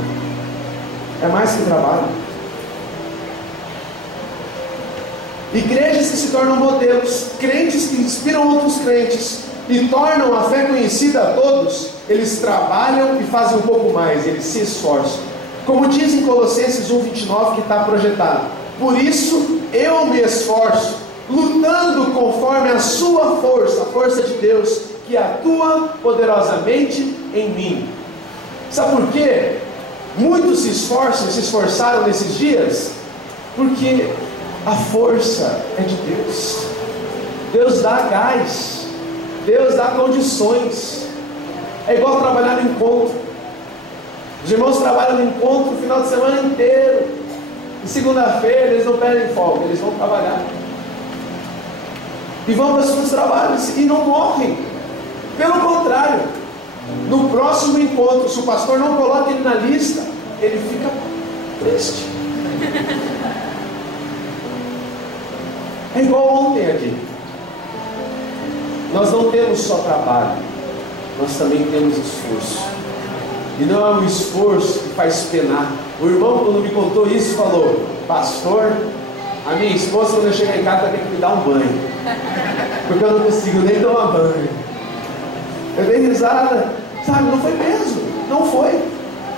É mais que trabalho. Igrejas que se tornam modelos, crentes que inspiram outros crentes e tornam a fé conhecida a todos, eles trabalham e fazem um pouco mais, eles se esforçam. Como diz em Colossenses 1,29 que está projetado: por isso eu me esforço, lutando conforme a sua força, a força de Deus, que atua poderosamente em mim. Sabe por quê? Muitos se esforçaram nesses dias, porque a força é de Deus. Deus dá gás, Deus dá condições. É igual trabalhar no encontro. Os irmãos trabalham no encontro o final de semana inteiro, e segunda-feira eles não pedem folga, eles vão trabalhar e vão para os seus trabalhos e não morrem. Pelo contrário, no próximo encontro, se o pastor não coloca ele na lista, ele fica triste. É igual ontem aqui. Nós não temos só trabalho, nós também temos esforço. E não é um esforço que faz penar. O irmão, quando me contou isso, falou: pastor, a minha esposa, quando eu chegar em casa, vai ter que me dar um banho, porque eu não consigo nem tomar banho. Eu dei risada, sabe? Não foi peso, não foi.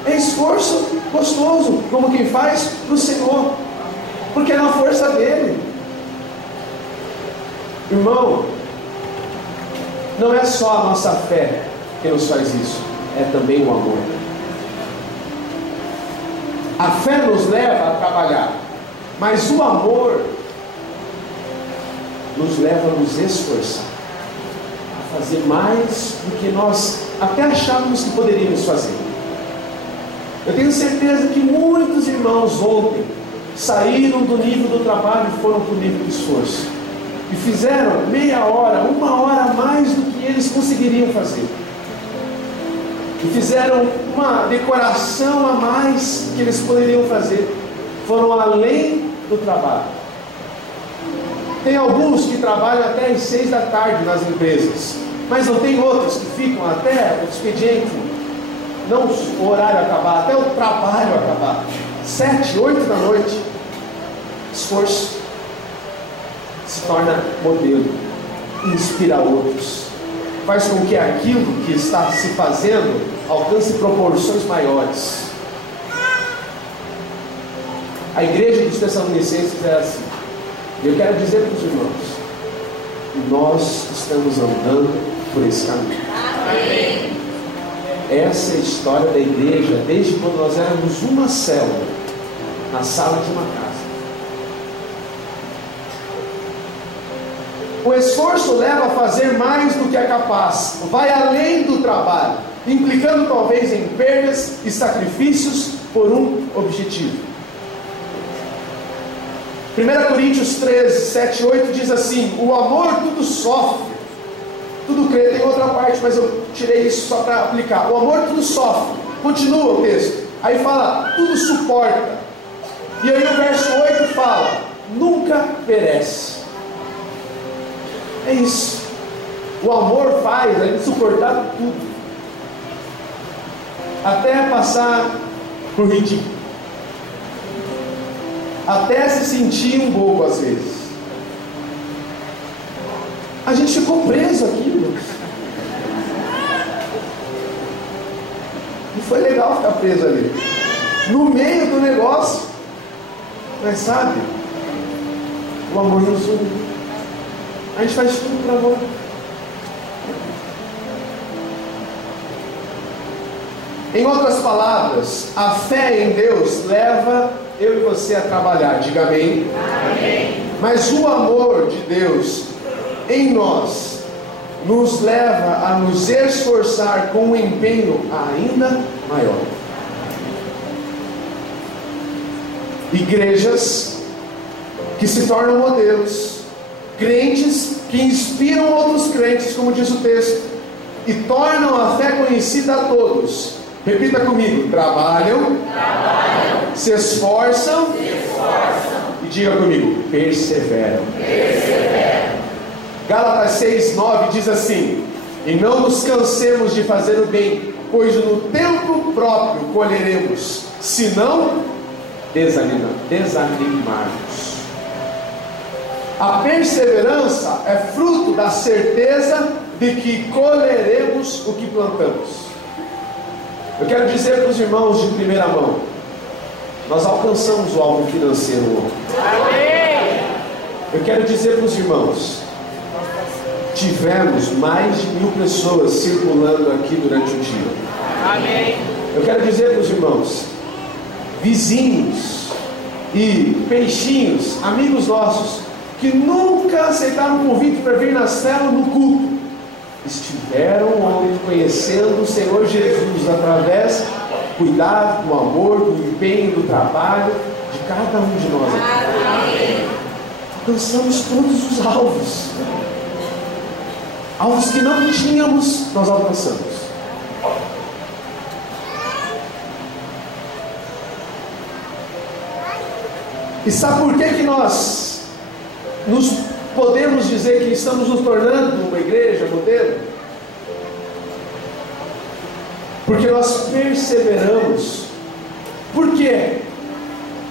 É esforço gostoso, como quem faz para o Senhor, porque é na força dele. Irmão, não é só a nossa fé que nos faz isso, é também o amor. A fé nos leva a trabalhar, mas o amor nos leva a nos esforçar, a fazer mais do que nós até achávamos que poderíamos fazer. Eu tenho certeza que muitos irmãos ontem saíram do nível do trabalho e foram para o nível do esforço. e fizeram meia hora, 1 hora a mais do que eles conseguiriam fazer. E fizeram uma decoração a mais que eles poderiam fazer. Foram além do trabalho. Tem alguns que trabalham até às 6 da tarde nas empresas, mas não tem outros que ficam até o expediente, não o horário acabar, até o trabalho acabar, 7, 8 da noite. Esforço se torna modelo, inspira outros, faz com que aquilo que está se fazendo alcance proporções maiores. A igreja dos Tessalonicenses é assim. Eu quero dizer para os irmãos, nós estamos andando por esse caminho. Amém. Essa é a história da igreja desde quando nós éramos uma célula na sala de uma casa. O esforço leva a fazer mais do que é capaz, vai além do trabalho, implicando talvez em perdas e sacrifícios por um objetivo. 1 Coríntios 13, 7 e 8 diz assim: o amor tudo sofre, tudo crê. Tem outra parte, mas eu tirei isso só para aplicar. O amor tudo sofre. Continua o texto. Aí fala, tudo suporta. E aí o verso 8 fala, nunca perece. É isso. O amor faz a gente suportar tudo, até passar por ridículo, até se sentir um bobo às vezes. A gente ficou preso aqui, irmãos. Não foi legal ficar preso ali, no meio do negócio. Mas sabe, o amor nos une. A gente faz tudo por amor. Em outras palavras, a fé em Deus leva eu e você a trabalhar. Diga amém. Amém. Mas o amor de Deus em nós nos leva a nos esforçar com um empenho ainda maior. Igrejas que se tornam modelos, crentes que inspiram outros crentes, como diz o texto, e tornam a fé conhecida a todos. Repita comigo: trabalham, se esforçam, e diga comigo: perseveram. Gálatas 6, 9 diz assim: e não nos cansemos de fazer o bem, pois no tempo próprio colheremos, se não desanimarmos. A perseverança é fruto da certeza de que colheremos o que plantamos. Eu quero dizer para os irmãos de primeira mão, nós alcançamos o alvo financeiro ontem. Eu quero dizer para os irmãos, tivemos mais de 1000 pessoas circulando aqui durante o dia. Amém. Eu quero dizer para os irmãos, vizinhos e peixinhos, amigos nossos, que nunca aceitaram um convite para vir na célula no culto, estiveram ontem conhecendo o Senhor Jesus através do cuidado, do amor, do empenho, do trabalho de cada um de nós aqui. Alcançamos todos os alvos. Alvos que não tínhamos, nós alcançamos. E sabe por que nós podemos dizer que estamos nos tornando uma igreja modelo? Porque nós perseveramos. Por quê?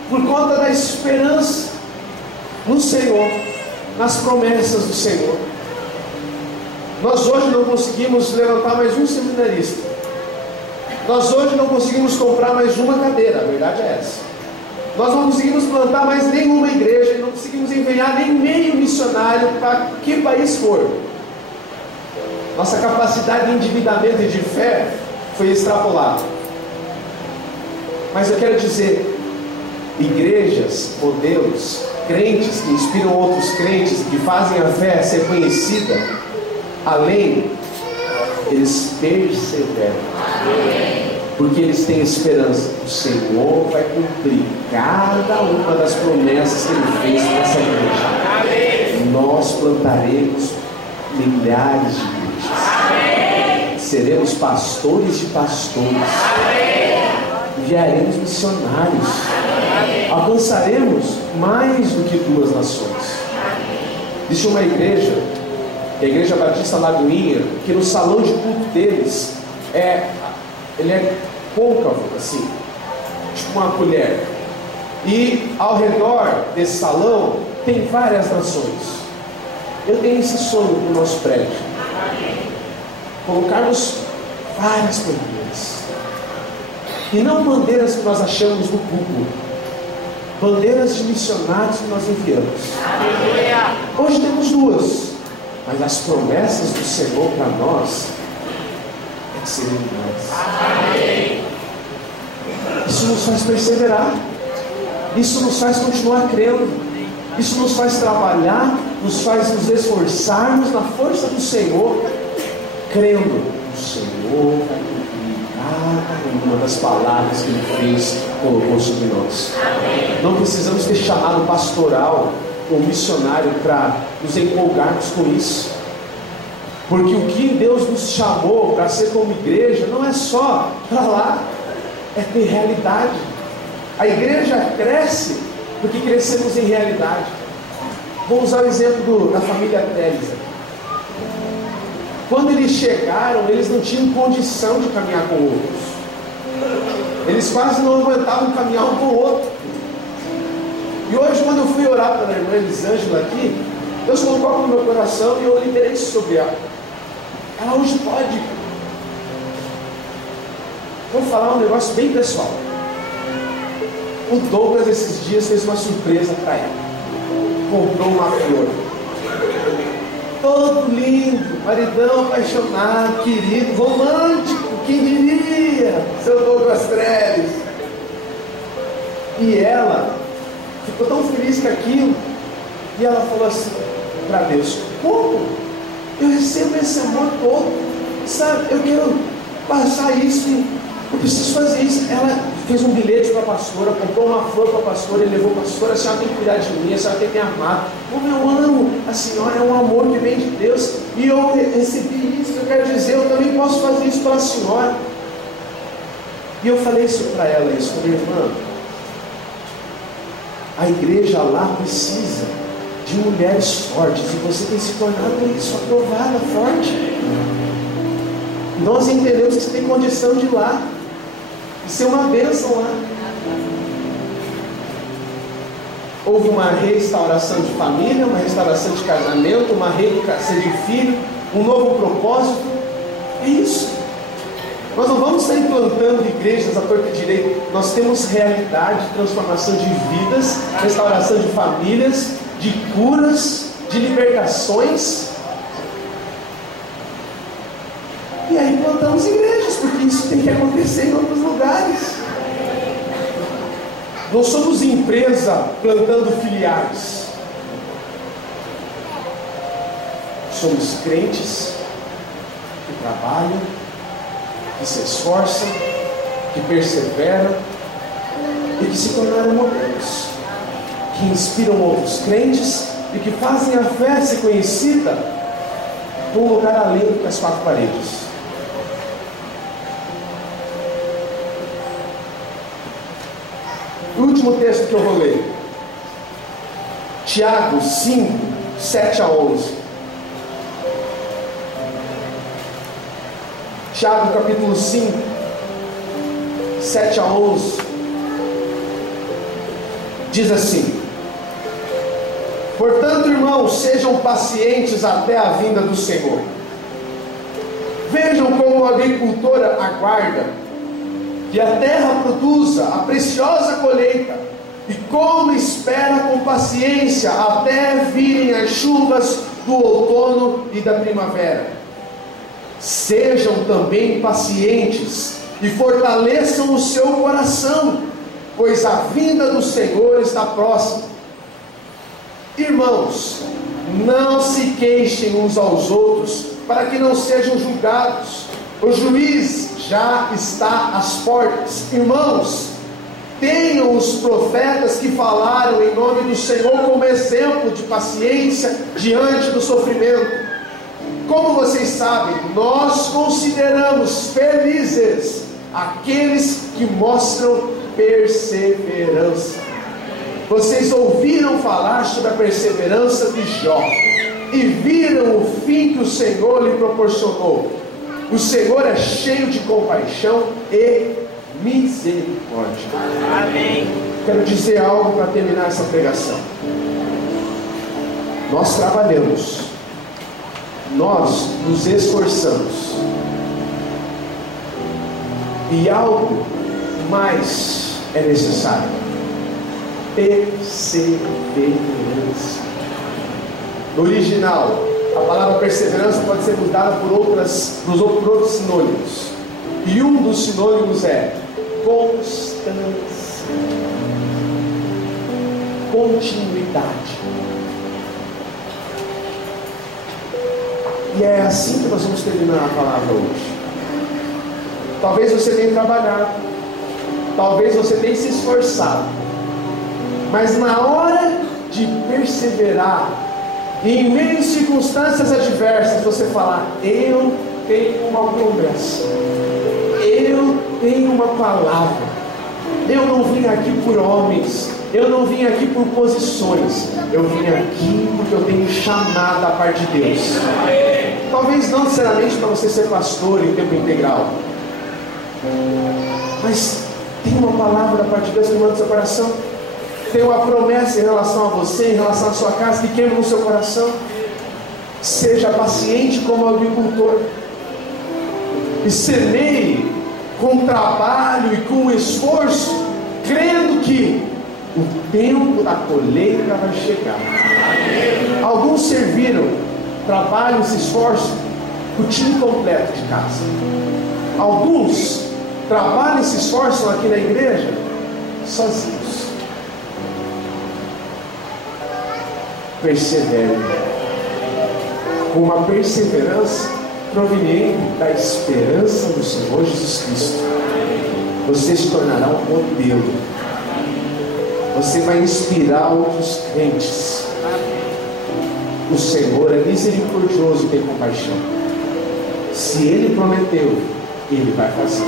Por conta da esperança no Senhor, nas promessas do Senhor. Nós hoje não conseguimos levantar mais um seminarista. Nós hoje não conseguimos comprar mais uma cadeira, a verdade é essa. Nós não conseguimos plantar mais nenhuma igreja, não conseguimos enviar nem meio missionário para que país for. Nossa capacidade de endividamento e de fé foi extrapolada. Mas eu quero dizer, igrejas, modelos, crentes que inspiram outros crentes, que fazem a fé ser conhecida, além, eles perseveram. Porque eles têm esperança. O Senhor vai cumprir cada uma das promessas que Ele fez para essa igreja. nós plantaremos milhares de igrejas. Seremos pastores de pastores. Enviaremos missionários. Alcançaremos mais do que 2 nações. Existe uma igreja, a Igreja Batista Lagoinha, que no salão de culto deles ele é côncavo, assim, tipo uma colher. E ao redor desse salão tem várias nações. Eu tenho esse sonho no nosso prédio. Colocarmos várias bandeiras. E não bandeiras que nós achamos no Google. Bandeiras de missionários que nós enviamos. Hoje temos 2. Mas as promessas do Senhor para nós é que serão mais. Isso nos faz perseverar. Isso nos faz continuar crendo. Isso nos faz trabalhar, nos faz nos esforçarmos na força do Senhor, crendo o Senhor vai cumprir cada uma das palavras que Ele fez, colocou sobre nós. Não precisamos ter chamado pastoral ou missionário para nos empolgarmos com isso, porque o que Deus nos chamou para ser como igreja não é só para lá, é ter realidade. A igreja cresce porque crescemos em realidade. Vou usar o exemplo da família Teles. Quando eles chegaram, eles não tinham condição de caminhar com outros. Eles quase não aguentavam caminhar um com o outro. E hoje, quando eu fui orar pela irmã Elisângela aqui, Deus colocou algo no meu coração e eu liberei isso sobre ela. Ela hoje pode. Vou falar um negócio bem pessoal. O Douglas esses dias fez uma surpresa para ela. Comprou uma flor. Todo lindo, maridão apaixonado, querido, romântico, quem diria? Seu Douglas Treves. E ela ficou tão feliz com aquilo. E ela falou assim para Deus: como eu recebo esse amor todo? Sabe, eu quero passar isso. Eu preciso fazer isso. Ela fez um bilhete para a pastora, comprou uma flor para a pastora e levou a pastora: a senhora tem que cuidar de mim, a senhora tem que me amar. Como eu amo a senhora, é um amor que vem de Deus. E eu recebi isso, eu quero dizer, eu também posso fazer isso pela senhora. E eu falei isso para ela, isso, falei: irmã, a igreja lá precisa de mulheres fortes, e você tem se tornado isso, aprovada, forte. Nós entendemos que você tem condição de ir lá e ser uma bênção lá. Houve uma restauração de família, uma restauração de casamento, uma reeducação de filho, um novo propósito. É isso. Nós não vamos sair plantando igrejas à torta e direita. Nós temos realidade, transformação de vidas, restauração de famílias, de curas, de libertações. E aí plantamos igrejas, porque isso tem que acontecer em outros lugares. Não somos empresa plantando filiais. Somos crentes que trabalham, que se esforçam, que perseveram e que se tornaram modelos, que inspiram outros crentes e que fazem a fé ser conhecida por um lugar além do que as 4 paredes. O último texto que eu vou ler, Tiago 5, 7 a 11. Tiago capítulo 5, 7 a 11, diz assim: portanto, irmãos, sejam pacientes até a vinda do Senhor. Vejam como o agricultor aguarda que a terra produza a preciosa colheita, e como espera com paciência até virem as chuvas do outono e da primavera. Sejam também pacientes e fortaleçam o seu coração, pois a vinda do Senhor está próxima. Irmãos, não se queixem uns aos outros, para que não sejam julgados. O juiz já está às portas. Irmãos, Tenham os profetas que falaram em nome do Senhor como exemplo de paciência diante do sofrimento. Como vocês sabem, nós consideramos felizes aqueles que mostram perseverança. Vocês ouviram falar sobre a perseverança de Jó e viram o fim que o Senhor lhe proporcionou. O Senhor é cheio de compaixão e misericórdia. Amém. Quero dizer algo para terminar essa pregação. Nós trabalhamos, nós nos esforçamos, e algo mais é necessário: perseverança. No original, a palavra perseverança pode ser mudada por outros sinônimos, e um dos sinônimos é constância, continuidade. E é assim que nós vamos terminar a palavra hoje. Talvez você tenha trabalhado, talvez você tenha se esforçado, mas na hora de perseverar, em meio a circunstâncias adversas, você falar: eu tenho uma promessa, eu tenho uma palavra, eu não vim aqui por homens, eu não vim aqui por posições, eu vim aqui porque eu tenho chamado da parte de Deus. Talvez não necessariamente para você ser pastor em tempo integral, mas tem uma palavra da parte de Deus que manda no seu coração, tem uma promessa em relação a você, em relação à sua casa, que queima no seu coração. Seja paciente como agricultor e semeie com trabalho e com esforço, crendo que o tempo da colheita vai chegar. Alguns serviram, trabalham e se esforçam, o time completo de casa. Alguns trabalham e se esforçam aqui na igreja sozinhos. Persevere com uma perseverança proveniente da esperança do Senhor Jesus Cristo. Você se tornará um modelo. Você vai inspirar outros crentes. O Senhor é misericordioso e tem compaixão. Se Ele prometeu, Ele vai fazer.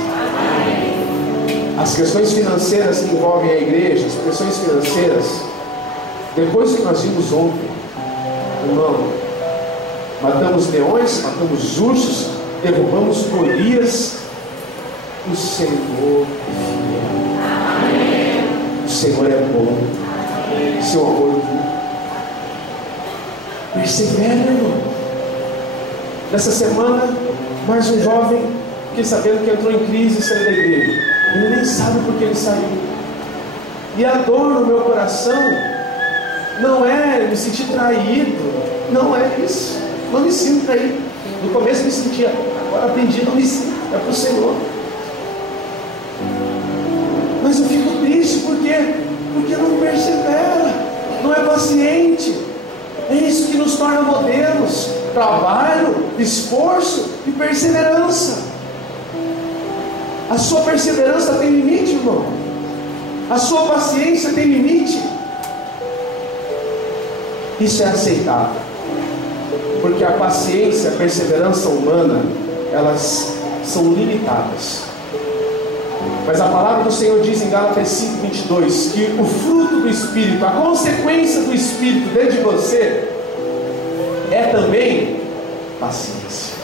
As questões financeiras que envolvem a igreja, as pressões financeiras, depois que nós vimos ontem, irmão, matamos leões, matamos ursos, derrubamos Golias. O Senhor é fiel. O Senhor é bom. Seu amor dura. Persevera, irmão. Nessa semana, mais um jovem, fiquei sabendo que entrou em crise e saiu da igreja. Ele nem sabe por que ele saiu. E a dor no meu coração não é me sentir traído, não é isso. Não me sinto traído. No começo me sentia, agora aprendi, não me sinto, é para o Senhor. Mas eu fico triste porque não persevera, não é paciente. É isso que nos torna modelos: trabalho, esforço e perseverança. A sua perseverança tem limite, irmão. A sua paciência tem limite. Isso é aceitável, porque a paciência e a perseverança humana, elas são limitadas. Mas a palavra do Senhor diz em Gálatas 5:22 que o fruto do Espírito, a consequência do Espírito dentro de você, é também paciência,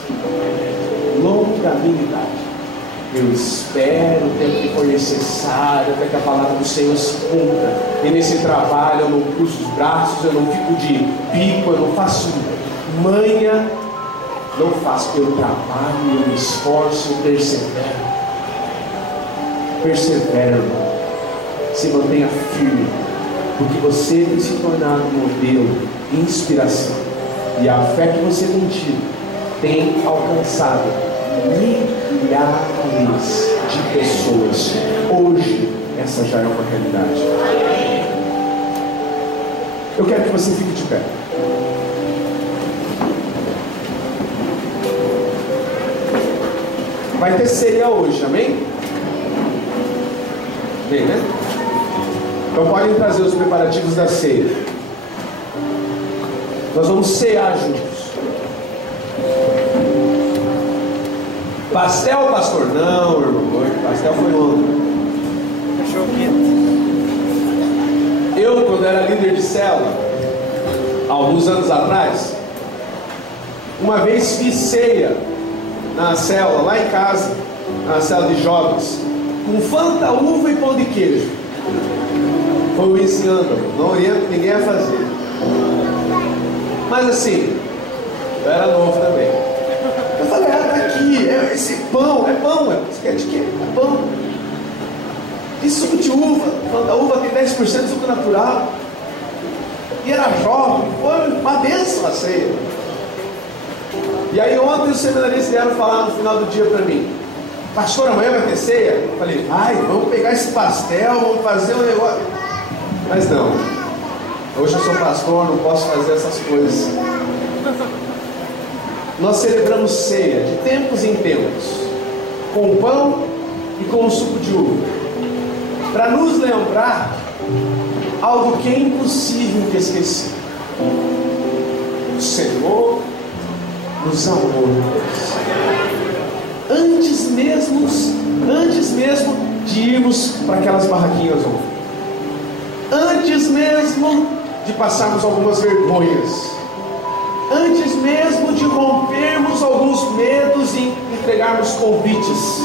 longanimidade. Eu espero o tempo que for necessário até que a palavra do Senhor se cumpra. E nesse trabalho eu não cruzo os braços, eu não fico de bico, eu não faço manha, não faço. Eu trabalho, eu me esforço, eu persevero. Persevera, irmão. Se mantenha firme, porque você tem se tornado um modelo, inspiração. E a fé que você tem tido tem alcançado milhares de pessoas. Hoje, essa já é uma realidade. Eu quero que você fique de pé. Vai ter ceia hoje, amém? Bem, né? Então podem trazer os preparativos da ceia. Nós vamos cear juntos. Pastel, pastor? Não, irmão. Pastel foi ontem. Eu, quando era líder de célula, alguns anos atrás, uma vez fiz ceia na célula, lá em casa, na célula de jovens, com Fanta, uva e pão de queijo. Foi um escândalo, não oriento ninguém a fazer. Mas assim, eu era novo também. Eu falei, tá aqui, esse pão, você quer de quê? É pão. E suco de uva, Fanta uva tem 10% de suco natural. E era jovem, foi uma bênção a ceia. E aí ontem os seminaristas vieram falar no final do dia para mim: pastor, amanhã vai ter ceia? Eu falei, vamos pegar esse pastel, vamos fazer um negócio. Mas não, hoje eu sou pastor, não posso fazer essas coisas. Nós celebramos ceia de tempos em tempos, com pão e com o suco de uva, para nos lembrar algo que é impossível de esquecer. O Senhor nos amou antes mesmo de irmos para aquelas barraquinhas ontem, antes mesmo de passarmos algumas vergonhas, antes mesmo de rompermos alguns medos e entregarmos convites,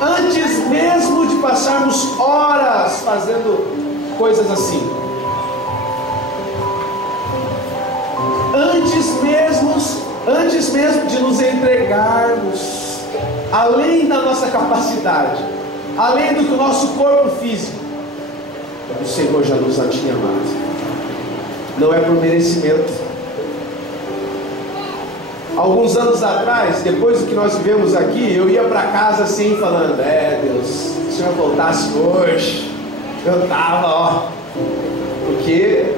antes mesmo de passarmos horas fazendo coisas assim, antes mesmo de nos entregarmos além da nossa capacidade, além do que o nosso corpo físico, o Senhor já nos tinha amado. Não é por merecimento. Alguns anos atrás, depois do que nós vivemos aqui, eu ia para casa assim falando: Deus, se o Senhor voltasse hoje, eu estava, porque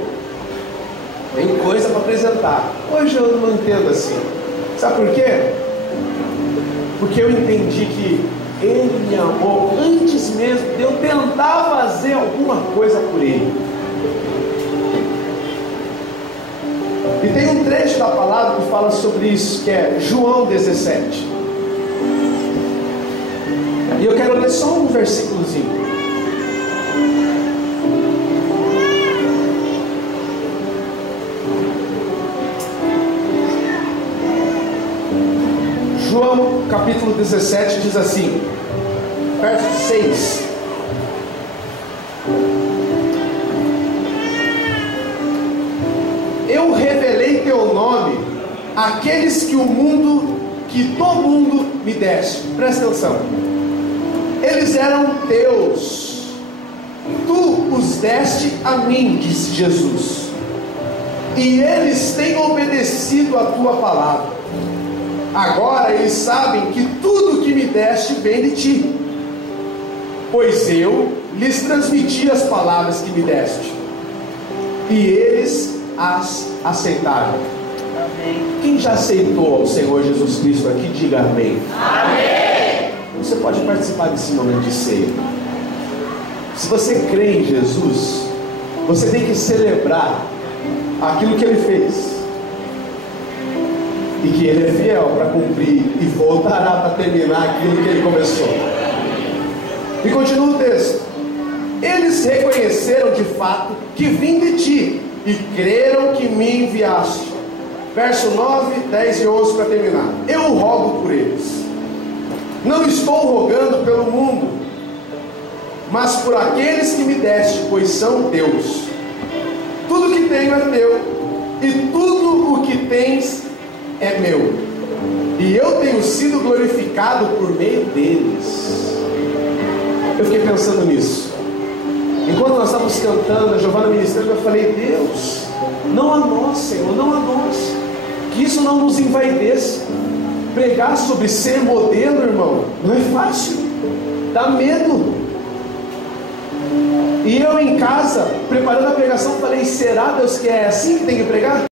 tem coisa para apresentar. Hoje eu não entendo assim. Sabe por quê? Porque eu entendi que Ele me amou antes mesmo de eu tentar fazer alguma coisa por Ele. E tem um trecho da palavra que fala sobre isso, que é João 17. E eu quero ler só um versículozinho. João capítulo 17 diz assim, verso 6: eu revelei teu nome àqueles que do mundo me deste. Presta atenção. Eles eram teus, tu os deste a mim, disse Jesus, e eles têm obedecido a tua palavra. Agora eles sabem que tudo que me deste vem de ti, pois eu lhes transmiti as palavras que me deste, e eles as aceitaram. Amém. Quem já aceitou o Senhor Jesus Cristo aqui, diga amém. Amém. Você pode participar desse momento de ceia. Se você crê em Jesus, você tem que celebrar aquilo que Ele fez, e que Ele é fiel para cumprir e voltará para terminar aquilo que Ele começou. E continua o texto: eles reconheceram de fato que vim de ti e creram que me enviaste. Verso 9, 10 e 11 para terminar. Eu rogo por eles. Não estou rogando pelo mundo, mas por aqueles que me deste, pois são teus. Tudo que tenho é teu, e tudo o que tens é meu, e eu tenho sido glorificado por meio deles. Eu fiquei pensando nisso enquanto nós estávamos cantando, a Giovana ministrando. Eu falei: Deus, não a nós, Senhor, não a nós, que isso não nos envaideça. Pregar sobre ser modelo, irmão, não é fácil, dá medo. E eu em casa, preparando a pregação, falei: será, Deus, que é assim que tem que pregar?